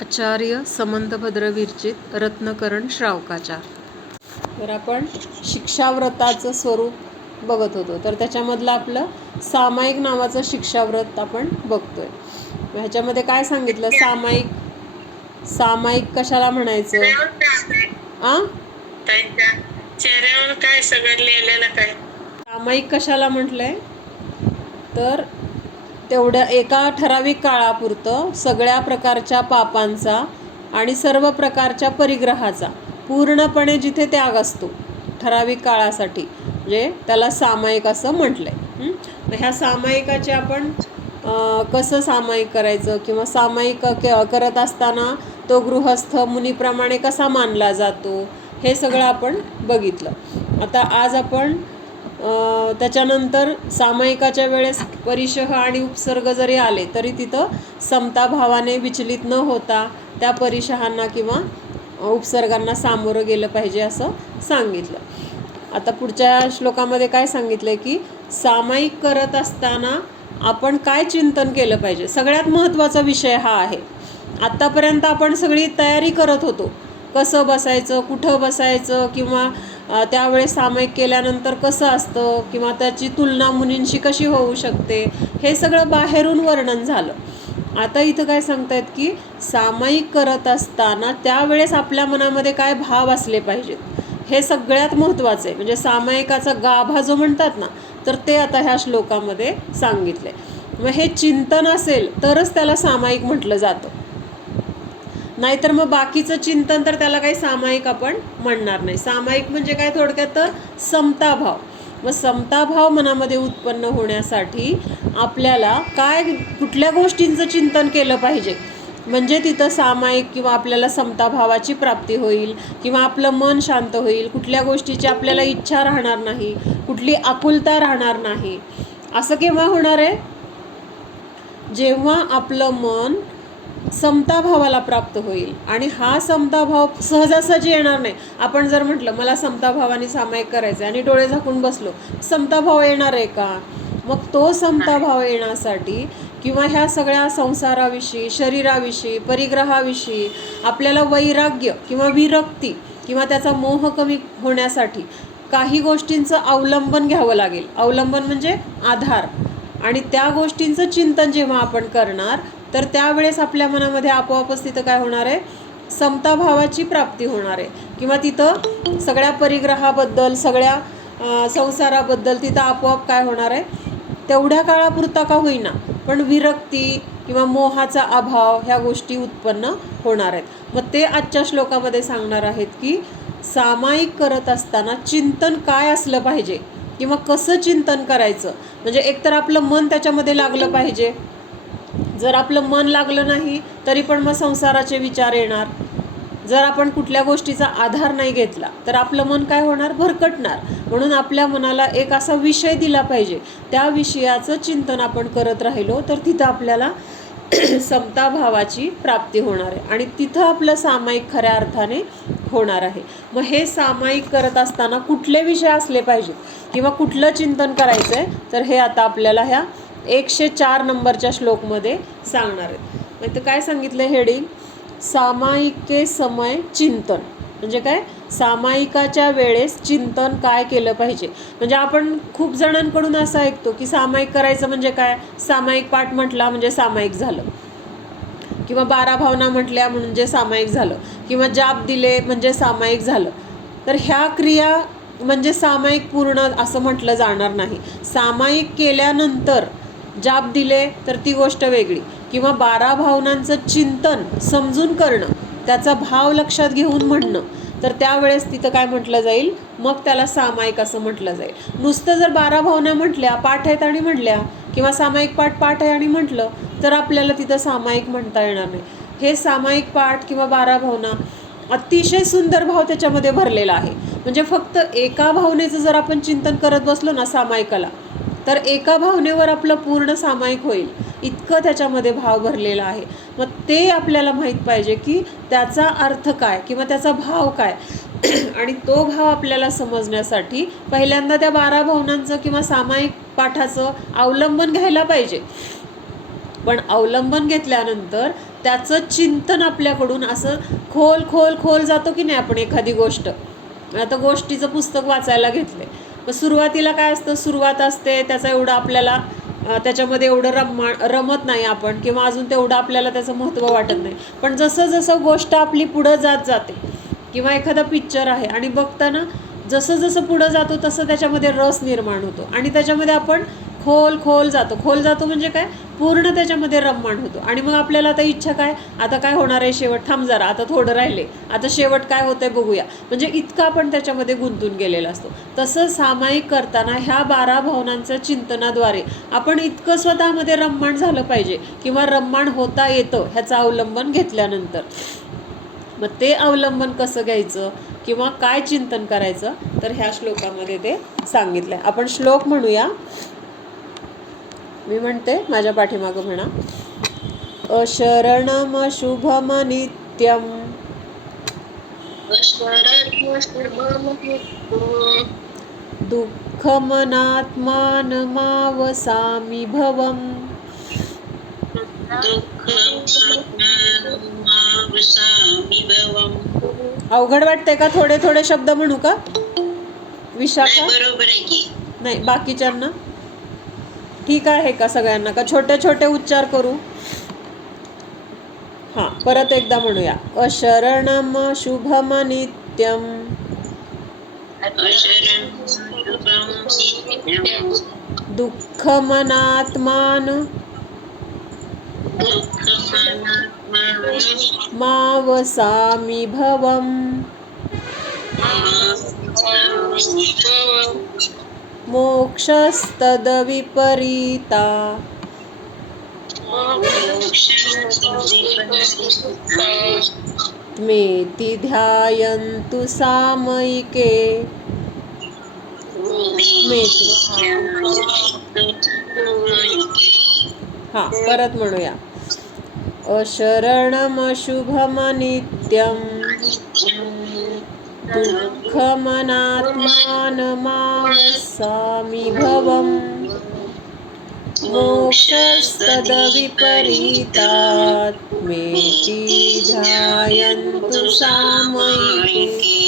आचार्य समंतभद्र विरचित रत्नकरण श्रावकाचार. तर आपण शिक्षाव्रताचं स्वरूप बघत होतो. तर त्याच्यामधलं आपलं सामायिक नावाचं शिक्षाव्रत आपण बघतोय. ह्याच्यामध्ये काय सांगितलं? सामायिक कशाला म्हणायचं? चेहऱ्यावर काय सगळं लिहिलेलं काय? सामायिक कशाला म्हटलंय? तर तेवढ्या एका ठराविक काळापुरतं सगळ्या प्रकारच्या पापांचा आणि सर्व प्रकारच्या परिग्रहाचा पूर्णपणे जिथे त्याग असतो ठराविक काळासाठी, म्हणजे त्याला सामायिक असं म्हटलंय. ह्या सामायिकाचे आपण कसं सामायिक करायचं किंवा सामायिक करत असताना तो गृहस्थ मुनीप्रमाणे कसा मानला जातो हे सगळं आपण बघितलं. आता आज आपण त्याच्यानंतर सामायिकाच्या वेळेस परिशह आणि उपसर्ग जरी आले तरी तिथं समताभावाने विचलित न होता त्या परिशहांना किंवा उपसर्गांना सामोरं गेलं पाहिजे असं सांगितलं. आता पुढच्या श्लोकामध्ये काय सांगितलंय की सामायिक करत असताना आपण काय चिंतन केलं पाहिजे. सगळ्यात महत्त्वाचा विषय हा आहे. आत्तापर्यंत आपण सगळी तयारी करत होतो, कसं बसायचं, कुठं बसायचं, किंवा त्यावेळेस सामायिक केल्यानंतर कसं असतं किंवा त्याची तुलना मुनींशी कशी होऊ शकते, हे सगळं बाहेरून वर्णन झालं. आता इथं काय सांगतायत की सामायिक करत असताना त्यावेळेस आपल्या मनामध्ये काय भाव असले पाहिजेत, हे सगळ्यात महत्त्वाचं आहे. म्हणजे सामायिकाचा गाभा जो म्हणतात ना, तर ते आता ह्या श्लोकामध्ये सांगितलंय. मग हे चिंतन असेल तरच त्याला सामायिक म्हटलं जातं, नाहीतर मग बाकीचं चिंतन तर त्याला काही सामायिक आपण म्हणणार नाही. सामायिक म्हणजे काय? थोडक्यात तर समताभाव. मग समताभाव मनामध्ये उत्पन्न होण्यासाठी आपल्याला कुठल्या गोष्टींचं चिंतन केलं पाहिजे, म्हणजे तिथं सामायिक किंवा आपल्याला समताभावाची प्राप्ती होईल किंवा आपलं मन शांत होईल, कुठल्या गोष्टीची आपल्याला इच्छा राहणार नाही, कुठली आकुलता राहणार नाही. असं केव्हा होणार आहे? जेव्हा आपलं मन समताभावाला प्राप्त होईल. आणि हा समताभाव सहजासहजी येणार नाही. आपण जर म्हटलं मला समताभावाने सामायिक करायचं आणि डोळे झाकून बसलो, समताभाव येणार आहे का? मग तो समताभाव येण्यासाठी किंवा ह्या सगळ्या संसाराविषयी, शरीराविषयी, परिग्रहाविषयी आपल्याला वैराग्य किंवा विरक्ती किंवा त्याचा मोह कमी होण्यासाठी काही गोष्टींचं अवलंबन घ्यावं लागेल. अवलंबन म्हणजे आधार. आणि त्या गोष्टींचं चिंतन जेव्हा आपण करणार तर त्यावेळेस आपल्या मनामध्ये आपोआपच तिथं काय होणार आहे? समताभावाची प्राप्ती होणार आहे. किंवा तिथं सगळ्या परिग्रहाबद्दल, सगळ्या संसाराबद्दल तिथं आपोआप काय होणार आहे? तेवढ्या काळापुरता का होईना पण विरक्ती किंवा मोहाचा अभाव ह्या गोष्टी उत्पन्न होणार आहेत. मग ते आजच्या श्लोकामध्ये सांगणार आहेत की सामायिक करत असताना चिंतन काय असलं पाहिजे किंवा कसं चिंतन करायचं. म्हणजे एकतर आपलं मन त्याच्यामध्ये लागलं पाहिजे. जर आपलं मन लागलं नाही तरी पण मग संसाराचे विचार येणार. जर आपण कुठल्या गोष्टीचा आधार नाही घेतला तर आपलं मन काय होणार? भरकटणार. म्हणून आपल्या मनाला एक असा विषय दिला पाहिजे, त्या विषयाचं चिंतन आपण करत राहिलो तर तिथं आपल्याला समताभावाची प्राप्ती होणार आहे आणि तिथं आपलं सामायिक खऱ्या अर्थाने होणार आहे. मग हे सामायिक करत असताना कुठले विषय असले पाहिजेत किंवा कुठलं चिंतन करायचं आहे, तर हे आता आपल्याला ह्या 104 नंबरच्या श्लोकमध्ये सांगणार आहेत. मग तर काय सांगितलं हेडिंग? सामायिके समय चिंतन. म्हणजे काय? सामायिकाच्या वेळेस चिंतन काय केलं पाहिजे. म्हणजे आपण खूप जणांकडून असं ऐकतो की सामायिक करायचं म्हणजे काय? सामायिक पाठ म्हटला म्हणजे सामायिक झालं, किंवा 12 भावना म्हटल्या म्हणजे सामायिक झालं, किंवा जाप दिले म्हणजे सामायिक झालं. तर ह्या क्रिया म्हणजे सामायिक पूर्ण असं म्हटलं जाणार नाही. सामायिक केल्यानंतर जाप दिले तर ती गोष्ट वेगळी, किंवा 12 भावनांचं चिंतन समजून करणं, त्याचा भाव लक्षात घेऊन म्हणणं, तर त्यावेळेस तिथं काय म्हटलं जाईल? मग त्याला सामायिक असं म्हटलं जाईल. नुसतं जर 12 भावना म्हटल्या, पाठ आहेत आणि म्हणल्या, किंवा सामायिक पाठ आहे आणि म्हटलं तर आपल्याला तिथं सामायिक म्हणता येणार नाही. हे सामायिक पाठ किंवा 12 भावना अतिशय सुंदर भाव त्याच्यामध्ये भरलेला आहे. म्हणजे फक्त एका भावनेचं जर आपण चिंतन करत बसलो ना सामायिकाला, तर एका भावनेवर आपलं पूर्ण सामायिक होईल, इतकं त्याच्यामध्ये भाव भरलेला आहे. मग ते आपल्याला माहीत पाहिजे की त्याचा अर्थ काय किंवा त्याचा भाव काय. आणि तो भाव आपल्याला समजण्यासाठी पहिल्यांदा त्या 12 भावनांचं किंवा सामायिक पाठाचं अवलंबन घ्यायला पाहिजे. पण अवलंबन घेतल्यानंतर त्याचं चिंतन आपल्याकडून असं खोल खोल खोल जातो की नाही. आपण एखादी गोष्ट, आता गोष्टीचं पुस्तक वाचायला घेतले, मग सुरुवातीला काय असतं, सुरुवात असते, त्याचा एवढं आपल्याला त्याच्यामध्ये एवढं रमत नाही आपण, किंवा अजून तेवढं आपल्याला त्याचं महत्त्व वाटत नाही. पण जसं जसं गोष्ट आपली पुढं जात जाते, किंवा एखादा पिक्चर आहे आणि बघताना जसं जसं पुढं जातो तसं त्याच्यामध्ये रस निर्माण होतो आणि त्याच्यामध्ये आपण खोल खोल जातो. खोल जातो म्हणजे काय, पूर्ण त्याच्यामध्ये रममाण होतो. आणि मग आपल्याला आता इच्छा काय, आता काय होणार आहे शेवट, थांब जरा, आता थोडं राहिले, आता शेवट काय होतंय बघूया. म्हणजे इतकं आपण त्याच्यामध्ये गुंतून गेलेला असतो. तसं सामायिक करताना ह्या 12 भावनांच्या चिंतनाद्वारे आपण इतकं स्वतःमध्ये रममाण झालं पाहिजे, किंवा रममाण होता येतं ह्याचं अवलंबन घेतल्यानंतर. मग ते अवलंबन कसं घ्यायचं किंवा काय चिंतन करायचं, तर ह्या श्लोकामध्ये ते सांगितलं आहे. आपण श्लोक म्हणूया. मी म्हणते, माझ्या पाठीमागं म्हणा. अशरणमशुभमनित्यं दुःखमनात्मानमावसामि भवम्. अवघड वाटतंय का? थोडे थोडे शब्द म्हणू का विशाखा? बरोबर आहे की नाही, बाकीच्यांना ठीक आहे का सगळ्यांना, का छोटे छोटे उच्चार करू? हां, परत एकदा म्हणूया. अशरणम शुभमनित्यं दुःखमनात्मान मावसामि भवम्. मोक्षस्तदविपरीता मेति ध्यायन्तु सामयिके. मेति. हां, परत म्हणूया. अशरणमशुभमनित्यं दुःखमनात्मानमावसामि भवम्. मोक्षस्तदविपरीतात् मेति ध्यायन्तु सामयिके.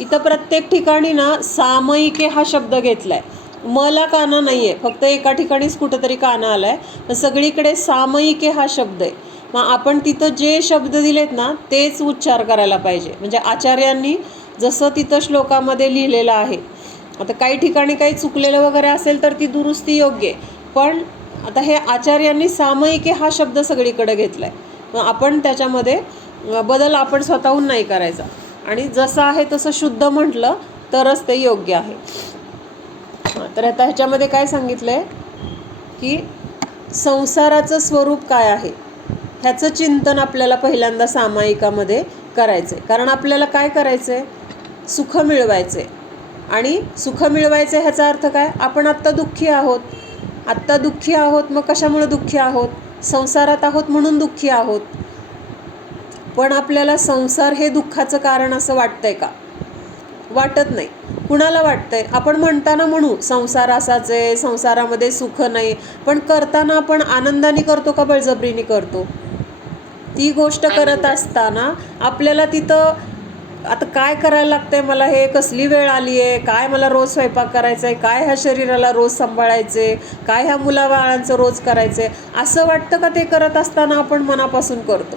इथं प्रत्येक ठिकाणी ना सामयिके हा शब्द घेतलाय. मला काना नाही आहे, फक्त एका ठिकाणीच कुठंतरी काना आला आहे. तर सगळीकडे सामयिके हा शब्द आहे. मग आपण तिथं जे शब्द दिलेत ना तेच उच्चार करायला पाहिजे. म्हणजे आचार्यांनी जसं तिथं श्लोकामध्ये लिहिलेलं आहे. आता काही ठिकाणी काही चुकलेलं वगैरे असेल तर ती दुरुस्ती योग्य आहे. पण आता हे आचार्यांनी सामयिके हा शब्द सगळीकडे घेतला आहे. मग आपण त्याच्यामध्ये बदल आपण स्वतःहून नाही करायचा. आणि जसं आहे तसं शुद्ध म्हटलं तरच ते योग्य आहे. तर आता ह्याच्यामध्ये काय सांगितलं आहे की संसाराचं स्वरूप काय आहे ह्याचं चिंतन आपल्याला पहिल्यांदा सामायिकामध्ये करायचं आहे. कारण आपल्याला काय करायचं आहे, सुख मिळवायचं आहे. आणि सुख मिळवायचं आहे ह्याचा अर्थ काय, आपण आत्ता दुःखी आहोत. आत्ता दुःखी आहोत, मग कशामुळे दुःखी आहोत, संसारात आहोत म्हणून दुःखी आहोत. पण आपल्याला संसार हे दुःखाचं कारण असं वाटतंय का? वाटत नाही. कुणाला वाटतंय? आपण म्हणताना म्हणू संसार असाच आहे, संसारामध्ये सुख नाही, पण करताना आपण आनंदाने करतो का बळजबरीने करतो? ती गोष्ट करत असताना आपल्याला तिथं आता काय करायला लागतंय, मला हे कसली वेळ आली आहे, काय मला रोज स्वयंपाक करायचा आहे, काय ह्या शरीराला रोज सांभाळायचे, काय ह्या मुलाबाळांचं रोज करायचं आहे, असं वाटतं का? ते करत असताना आपण मनापासून करतो.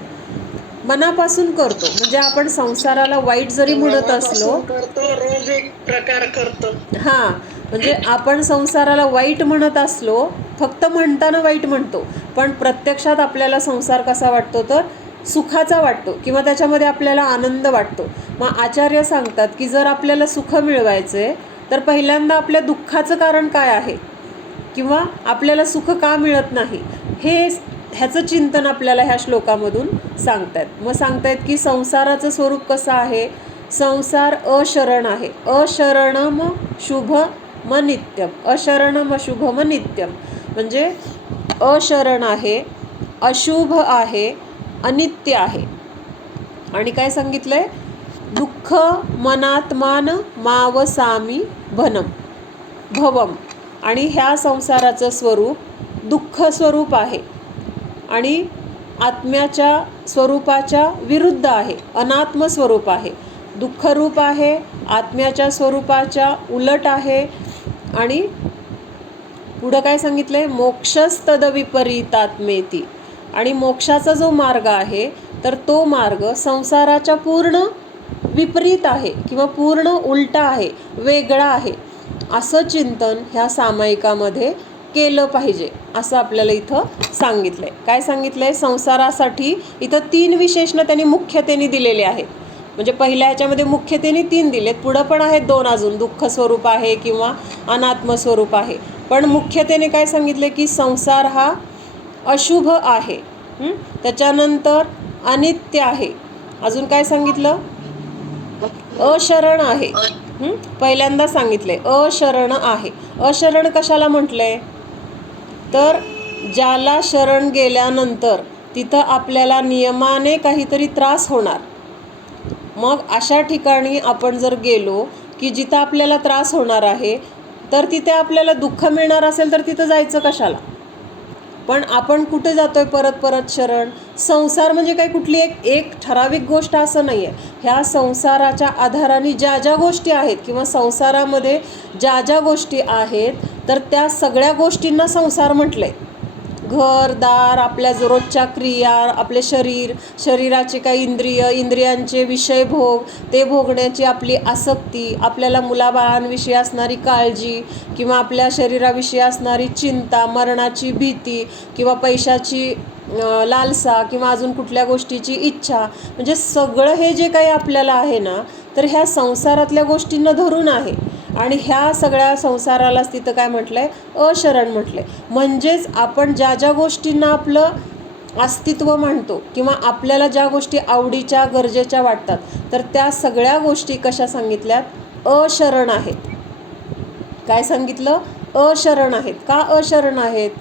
मनापासून करतो म्हणजे आपण संसाराला वाईट जरी म्हणत असलो, रोज एक प्रकार करतो. हां, म्हणजे आपण संसाराला वाईट म्हणत असलो, फक्त म्हणताना वाईट म्हणतो, पण प्रत्यक्षात आपल्याला संसार कसा वाटतो तर सुखाचा वाटतो, किंवा त्याच्यामध्ये आपल्याला आनंद वाटतो. मग आचार्य सांगतात की जर आपल्याला सुख मिळवायचं आहे तर पहिल्यांदा आपल्या दुःखाचं कारण काय आहे, किंवा आपल्याला सुख का मिळत नाही, ह्याचं चिंतन आपल्याला ह्या श्लोकामधून सांगतायत. मग सांगतायत की संसाराचं स्वरूप कसं आहे, संसार अशरण आहे. अशरणम शुभमनित्यम. अशरणम शुभमनित्यम म्हणजे अशरण आहे, अशुभ आहे, अनित्य आहे. आणि काय सांगितलं आहे, दुःख मनात्मान मावसामी भवम. आणि ह्या संसाराचं स्वरूप दुःख स्वरूप आहे आणि आत्म्याच्या स्वरूपाच्या विरुद्ध आहे, अनात्म स्वरूप आहे, दुःखरूप आहे, आत्म्याच्या स्वरूपाच्या उलट आहे. आणि पुढं काय सांगितलंय, मोक्षस्तद विपरीतात्मेती. आणि मोक्षाचा जो मार्ग आहे तर तो मार्ग संसाराच्या पूर्ण विपरीत आहे किंवा पूर्ण उलटा आहे, वेगळा आहे, असं चिंतन ह्या सामायिकामध्ये केलं पाहिजे असं आपल्याला इथं सांगितलंय. काय सांगितलंय, संसारासाठी इथं 3 विशेषणं त्यांनी मुख्यतेने दिलेले आहेत. म्हणजे पहिल्या ह्याच्यामध्ये मुख्यतेने 3 दिलेत, पुढं पण आहेत 2 अजून, दुःख स्वरूप आहे किंवा अनात्म स्वरूप आहे. पण मुख्यतेने काय सांगितले की संसार हा अशुभ आहे, त्याच्यानंतर अनित्य आहे, अजून काय सांगितलं, अशरण आहे. पहिल्यांदा सांगितले अशरण आहे. अशरण कशाला म्हटलंय, तर ज्याला शरण गेल्यानंतर तिथं आपल्याला नियमाने काहीतरी त्रास होणार. मग अशा ठिकाणी आपण जर गेलो की जिथं आपल्याला त्रास होणार आहे, तर तिथे आपल्याला दुःख मिळणार असेल तर तिथं जायचं कशाला. पण आपण कुठे जातोय परत परत, शरण. संसार म्हणजे काय कुठली एक ठराविक गोष्ट असं नाही आहे. ह्या संसाराच्या आधाराने ज्या ज्या गोष्टी आहेत किंवा संसारामध्ये ज्या ज्या गोष्टी आहेत तर त्या सगळ्या गोष्टींना संसार म्हटलंय. घर दार, आपल्या रोजच्या क्रिया, आपले शरीराचे काही इंद्रियांचे विषय भोग, ते भोगण्याची आपली आसक्ती, आपल्याला मुलाबाळांविषयी असणारी काळजी किंवा आपल्या शरीराविषयी असणारी चिंता, मरणाची भीती किंवा पैशाची लालसा किंवा अजून कुठल्या गोष्टीची इच्छा, म्हणजे सगळं हे जे काही आपल्याला आहे ना तर ह्या संसारातल्या गोष्टींना धरून आहे. आणि ह्या सगळ्या संसारालाच तिथं काय म्हटलंय, अशरण म्हटलंय. म्हणजेच आपण ज्या ज्या गोष्टींना आपलं अस्तित्व मानतो किंवा आपल्याला ज्या गोष्टी आवडीच्या गरजेच्या वाटतात तर त्या सगळ्या गोष्टी कशा सांगितल्यात, अशरण आहेत. काय सांगितलं, अशरण आहेत. का अशरण आहेत,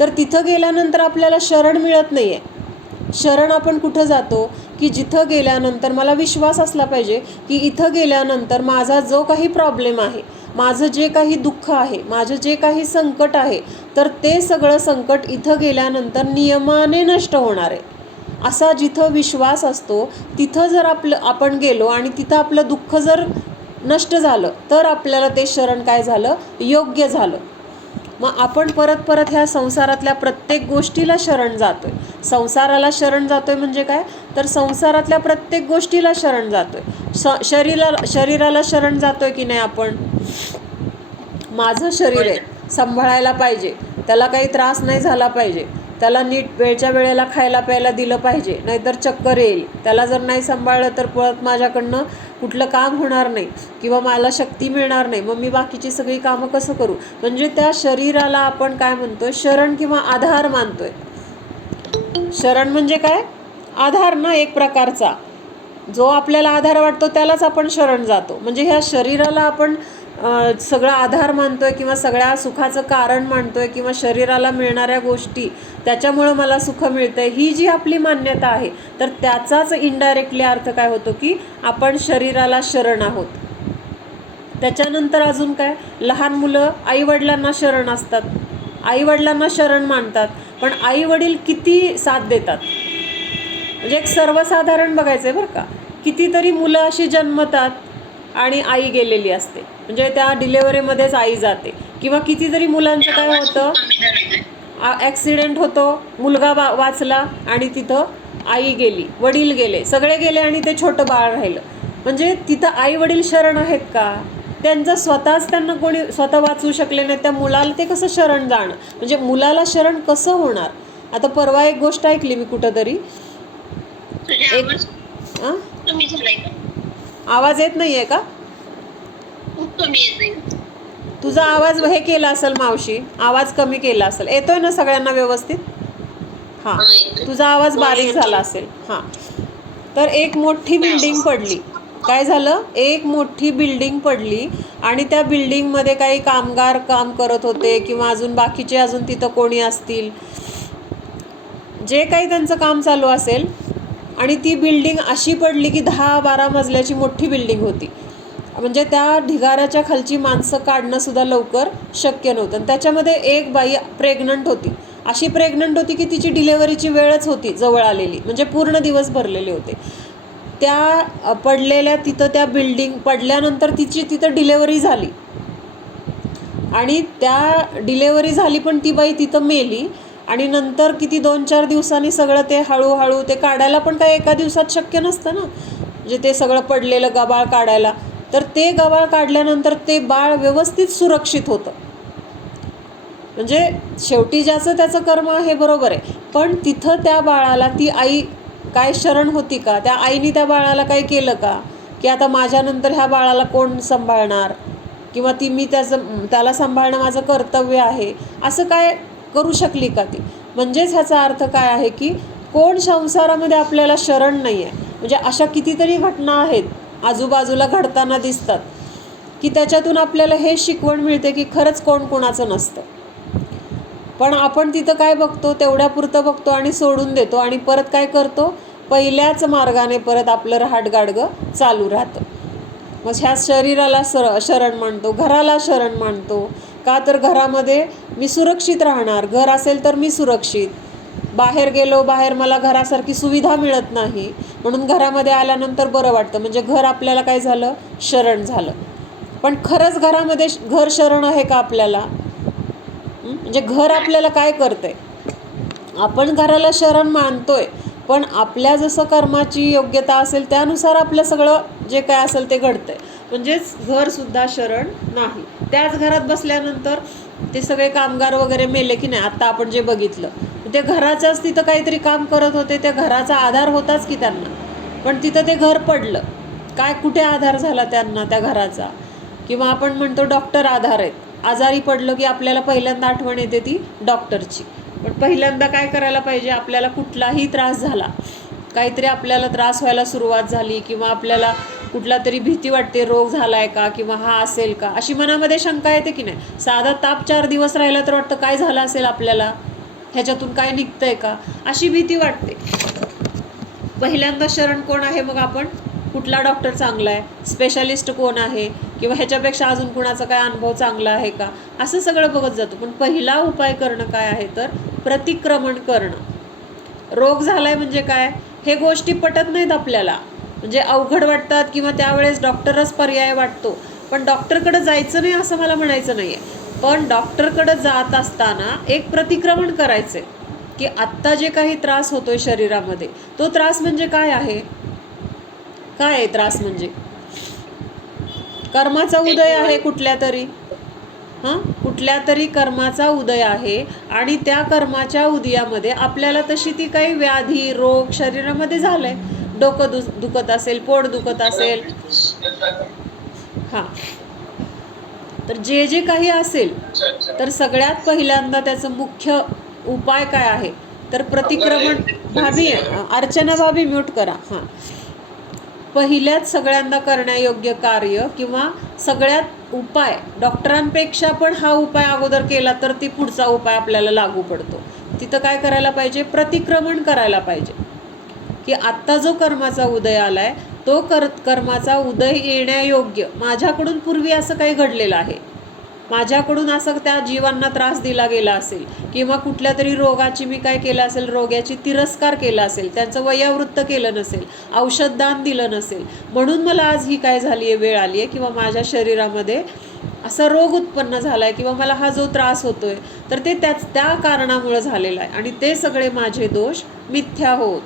तर तिथं गेल्यानंतर आपल्याला शरण मिळत नाही आहे. शरण आपण कुठं जातो की जिथं गेल्यानंतर मला विश्वास असला पाहिजे की इथं गेल्यानंतर माझा जो काही प्रॉब्लेम आहे, माझं जे काही दुःख आहे, माझं जे काही संकट आहे तर ते सगळं संकट इथं गेल्यानंतर नियमाने नष्ट होणार आहे, असा जिथं विश्वास असतो तिथं जर आपण गेलो आणि तिथं आपलं दुःख जर नष्ट झालं तर आपल्याला ते शरण काय झालं, योग्य झालं. मग आपण परत परत ह्या संसारातल्या प्रत्येक गोष्टीला शरण जातोय. संसाराला शरण जातोय म्हणजे काय, तर संसारातल्या प्रत्येक गोष्टीला शरण जातोय. शरीराला शरण जातोय की नाही आपण, माझं शरीर आहे, सांभाळायला पाहिजे, त्याला काही त्रास नाही झाला पाहिजे, त्याला नीट वेळच्या वेळेला खायला प्यायला दिलं पाहिजे, नाहीतर चक्कर येईल, त्याला जर नाही सांभाळलं तर परत माझ्याकडनं कुठलं काम होणार नाही किंवा मला शक्ती मिळणार नाही, मग मी बाकीची सगळी कामं कसं करू. म्हणजे त्या शरीराला आपण काय म्हणतोय, शरण किंवा आधार मानतोय. शरण म्हणजे काय, आधार ना एक प्रकारचा, जो आपल्याला आधार वाटतो त्यालाच आपण शरण जातो. म्हणजे ह्या शरीराला आपण सगळा आधार मानतोय किंवा सगळ्या सुखाचं कारण मानतोय किंवा शरीराला मिळणाऱ्या गोष्टी त्याच्यामुळं मला सुख मिळतंय, ही जी आपली मान्यता आहे तर त्याचाच इनडायरेक्टली अर्थ काय होतो की आपण शरीराला शरण आहोत. त्याच्यानंतर अजून काय, लहान मुलं आईवडिलांना शरण असतात, आईवडिलांना शरण मानतात, पण आईवडील किती साथ देतात. म्हणजे एक सर्वसाधारण बघायचं आहे बरं का, कितीतरी मुलं अशी जन्मतात आणि आई गेलेली असते, म्हणजे त्या डिलेवरीमध्येच आई जाते. किंवा कितीतरी मुलांचं काय होतं, ॲक्सिडेंट होतो, मुलगा वाचला आणि तिथं आई गेली, वडील गेले, सगळे गेले आणि ते छोटं बाळ राहिलं. म्हणजे तिथं आई वडील शरण आहेत का, त्यांचं स्वतःच त्यांना कोणी स्वतः वाचवू शकले नाही, त्या मुलाला ते कसं शरण जाणं, म्हणजे मुलाला शरण कसं होणार. आता परवा एक गोष्ट ऐकली मी कुठंतरी, आवाज येत नाही आहे का, तुझा आवाज हे केला असेल मावशी, आवाज कमी केला असेल, येतोय ना सगळ्यांना व्यवस्थित, हां तुझा आवाज बारीक झाला असेल. हां, तर एक मोठी बिल्डिंग पडली. काय झालं, एक मोठी बिल्डिंग पडली आणि त्या बिल्डिंगमध्ये काही कामगार काम करत होते किंवा अजून बाकीचे अजून तिथं कोणी असतील, जे काही त्यांचं काम चालू असेल, आणि ती बिल्डिंग अशी पडली की 10-12 मजल्याची मोठी बिल्डिंग होती. म्हणजे त्या ढिगाऱ्याच्या खालची माणसं काढणं सुद्धा लवकर शक्य नव्हतं. त्याच्यामध्ये एक बाई प्रेग्नंट होती अशी प्रेग्नंट होती की तिची डिलेवरीची वेळच होती जवळ आलेली, म्हणजे पूर्ण दिवस भरलेले होते. त्या पडलेल्या तिथं त्या बिल्डिंग पडल्यानंतर तिची तिथं डिलेवरी झाली आणि त्या डिलेवरी झाली पण ती बाई तिथं मेली. आणि नंतर किती 2-4 दिवसांनी सगळं ते हळूहळू ते काढायला पण काय एका दिवसात शक्य नसतं ना, म्हणजे ते सगळं पडलेलं गबाळ काढायला. तर ते गबाळ काढल्यानंतर ते बाळ व्यवस्थित सुरक्षित होतं. म्हणजे शेवटी ज्याचं त्याचं कर्म हे बरोबर आहे, पण तिथं त्या बाळाला ती आई काय शरण होती का? त्या आईने त्या बाळाला काय केलं का की आता माझ्यानंतर ह्या बाळाला कोण सांभाळणार, किंवा ती मी त्याला सांभाळणं माझं कर्तव्य आहे, असं काय करू शकली का ती? म्हणजेच ह्याचा अर्थ काय आहे की कोण संसारामध्ये आपल्याला शरण नाही आहे. म्हणजे अशा कितीतरी घटना आहेत आजूबाजूला घडताना दिसतात की त्याच्यातून आपल्याला हे शिकवण मिळते की खरंच कोण कोणाचं नसतं. पण आपण तिथं काय बघतो, तेवढ्यापुरतं बघतो आणि सोडून देतो आणि परत काय करतो, पहिल्याच मार्गाने परत आपलं रहाटगाडगं चालू राहतं. मग ह्या शरीराला शरण मानतो, घराला शरण मानतो. का तर घरामध्ये मी सुरक्षित राहणार, घर असेल तर मी सुरक्षित. बाहेर गेलो, बाहेर मला घरासारखी सुविधा मिळत नाही, म्हणून घरामध्ये आल्यानंतर बरं वाटतं, म्हणजे घर आपल्याला काय झालं, शरण झालं. पण खरंच घरामध्ये घर शरण आहे का आपल्याला? म्हणजे घर आपल्याला काय करतंय? आपण घराला शरण मानतोय, पण आपल्या जसं कर्माची योग्यता असेल त्यानुसार आपलं सगळं जे काय असेल ते घडतंय. म्हणजेच घरसुद्धा शरण नाही. त्याच घरात बसल्यानंतर ते सगळे कामगार वगैरे मेले की नाही, आत्ता आपण जे बघितलं, ते घराच्याच तिथं काहीतरी काम करत होते, त्या घराचा आधार होताच की त्यांना, पण तिथं ते घर पडलं. काय कुठे आधार झाला त्यांना त्या घराचा? किंवा आपण म्हणतो डॉक्टर आधार आहेत. आजारी पडलं की आपल्याला पहिल्यांदा आठवण येते ती डॉक्टरची. पण पहिल्यांदा काय करायला पाहिजे, आपल्याला कुठलाही त्रास झाला, काहीतरी आपल्याला त्रास व्हायला सुरुवात झाली किंवा आपल्याला कुठला तरी भीती वाटते, रोग झाला आहे का किंवा हा असेल का, अशी मनामध्ये शंका येते की नाही. साधा ताप 4 दिवस राहिला तर वाटतं काय झालं असेल आपल्याला, ह्याच्यातून काय निघतंय का, अशी भीती वाटते. पहिल्यांदा शरण कोण आहे मग आपण, कुठला डॉक्टर चांगला आहे, स्पेशालिस्ट कोण आहे, किंवा ह्याच्यापेक्षा अजून कुणाचा काय अनुभव चांगला आहे का, असं सगळं बघत जातो. पण पहिला उपाय करणं काय आहे तर प्रतिक्रमण करणं. रोग झालाय म्हणजे काय, हे गोष्टी पटत नाहीत आपल्याला, म्हणजे अवघड वाटतात किंवा त्यावेळेस डॉक्टरच पर्याय वाटतो. पण डॉक्टरकडे जायचं नाही असं मला म्हणायचं नाही आहे, पण डॉक्टरकडे जात असताना एक प्रतिक्रमण करायचं आहे की आत्ता जे काही त्रास होतोय शरीरामध्ये, तो त्रास म्हणजे काय आहे. काय आहे त्रास म्हणजे कर्माचा उदय आहे कुठल्या तरी, कुठल्या तरी कर्माचा उदय आहे. आणि त्या कर्माच्या उदयामध्ये आपल्याला तशी ती काही व्याधी रोग शरीरामध्ये झालंय, डोकं दुखत असेल, पोट दुखत असेल, तर जे जे काही असेल, तर सगळ्यात पहिल्यांदा त्याचं मुख्य उपाय काय आहे तर प्रतिक्रमण. भाभी, अर्चना भाभी म्यूट करा. पहिल्याच सगळ्यांदा करण्यायोग्य कार्य किंवा सगळ्यात उपाय, डॉक्टरांपेक्षा पण हा उपाय अगोदर केला तर ती पुढचा उपाय आपल्याला लागू पडतो. तिथं काय करायला पाहिजे, प्रतिक्रमण करायला पाहिजे की आत्ता जो कर्माचा उदय आलाय तो कर्माचा उदय येण्यायोग्य, माझ्याकडून पूर्वी असं काही घडलेलं आहे, माझ्याकडून असं त्या जीवांना त्रास दिला गेला असेल किंवा कुठल्या तरी रोगाची मी काय केलं असेल, रोग्याची तिरस्कार केला असेल, त्यांचं वयोवृत्त केलं नसेल, औषधदान दिलं नसेल, म्हणून मला आज ही काय झाली आहे, वेळ आली आहे किंवा माझ्या शरीरामध्ये असा रोग उत्पन्न झाला आहे किंवा मला हा जो त्रास होतोय तर ते त्या कारणामुळे झालेला आहे आणि ते सगळे माझे दोष मिथ्या होत,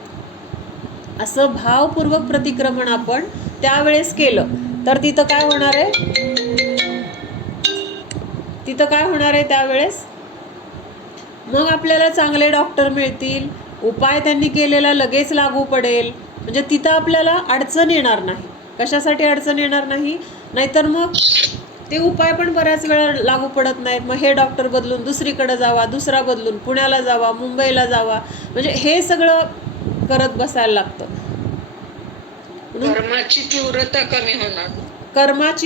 असं भावपूर्वक प्रतिक्रमण आपण त्यावेळेस केलं तर तिथं काय होणार आहे, त्यावेळेस मग आपल्याला चांगले डॉक्टर मिळतील, उपाय त्यांनी केलेला लगेच लागू पडेल, म्हणजे तिथं आपल्याला अडचण येणार नाही. कशासाठी अडचण येणार नाही, नाहीतर मग ते उपाय पण बऱ्याच वेळा लागू पडत नाहीत. मग हे डॉक्टर बदलून दुसरीकडे जावा, दुसरा बदलून पुण्याला जावा, मुंबईला जावा, म्हणजे हे सगळं करत बसायला लागतं. कर्माची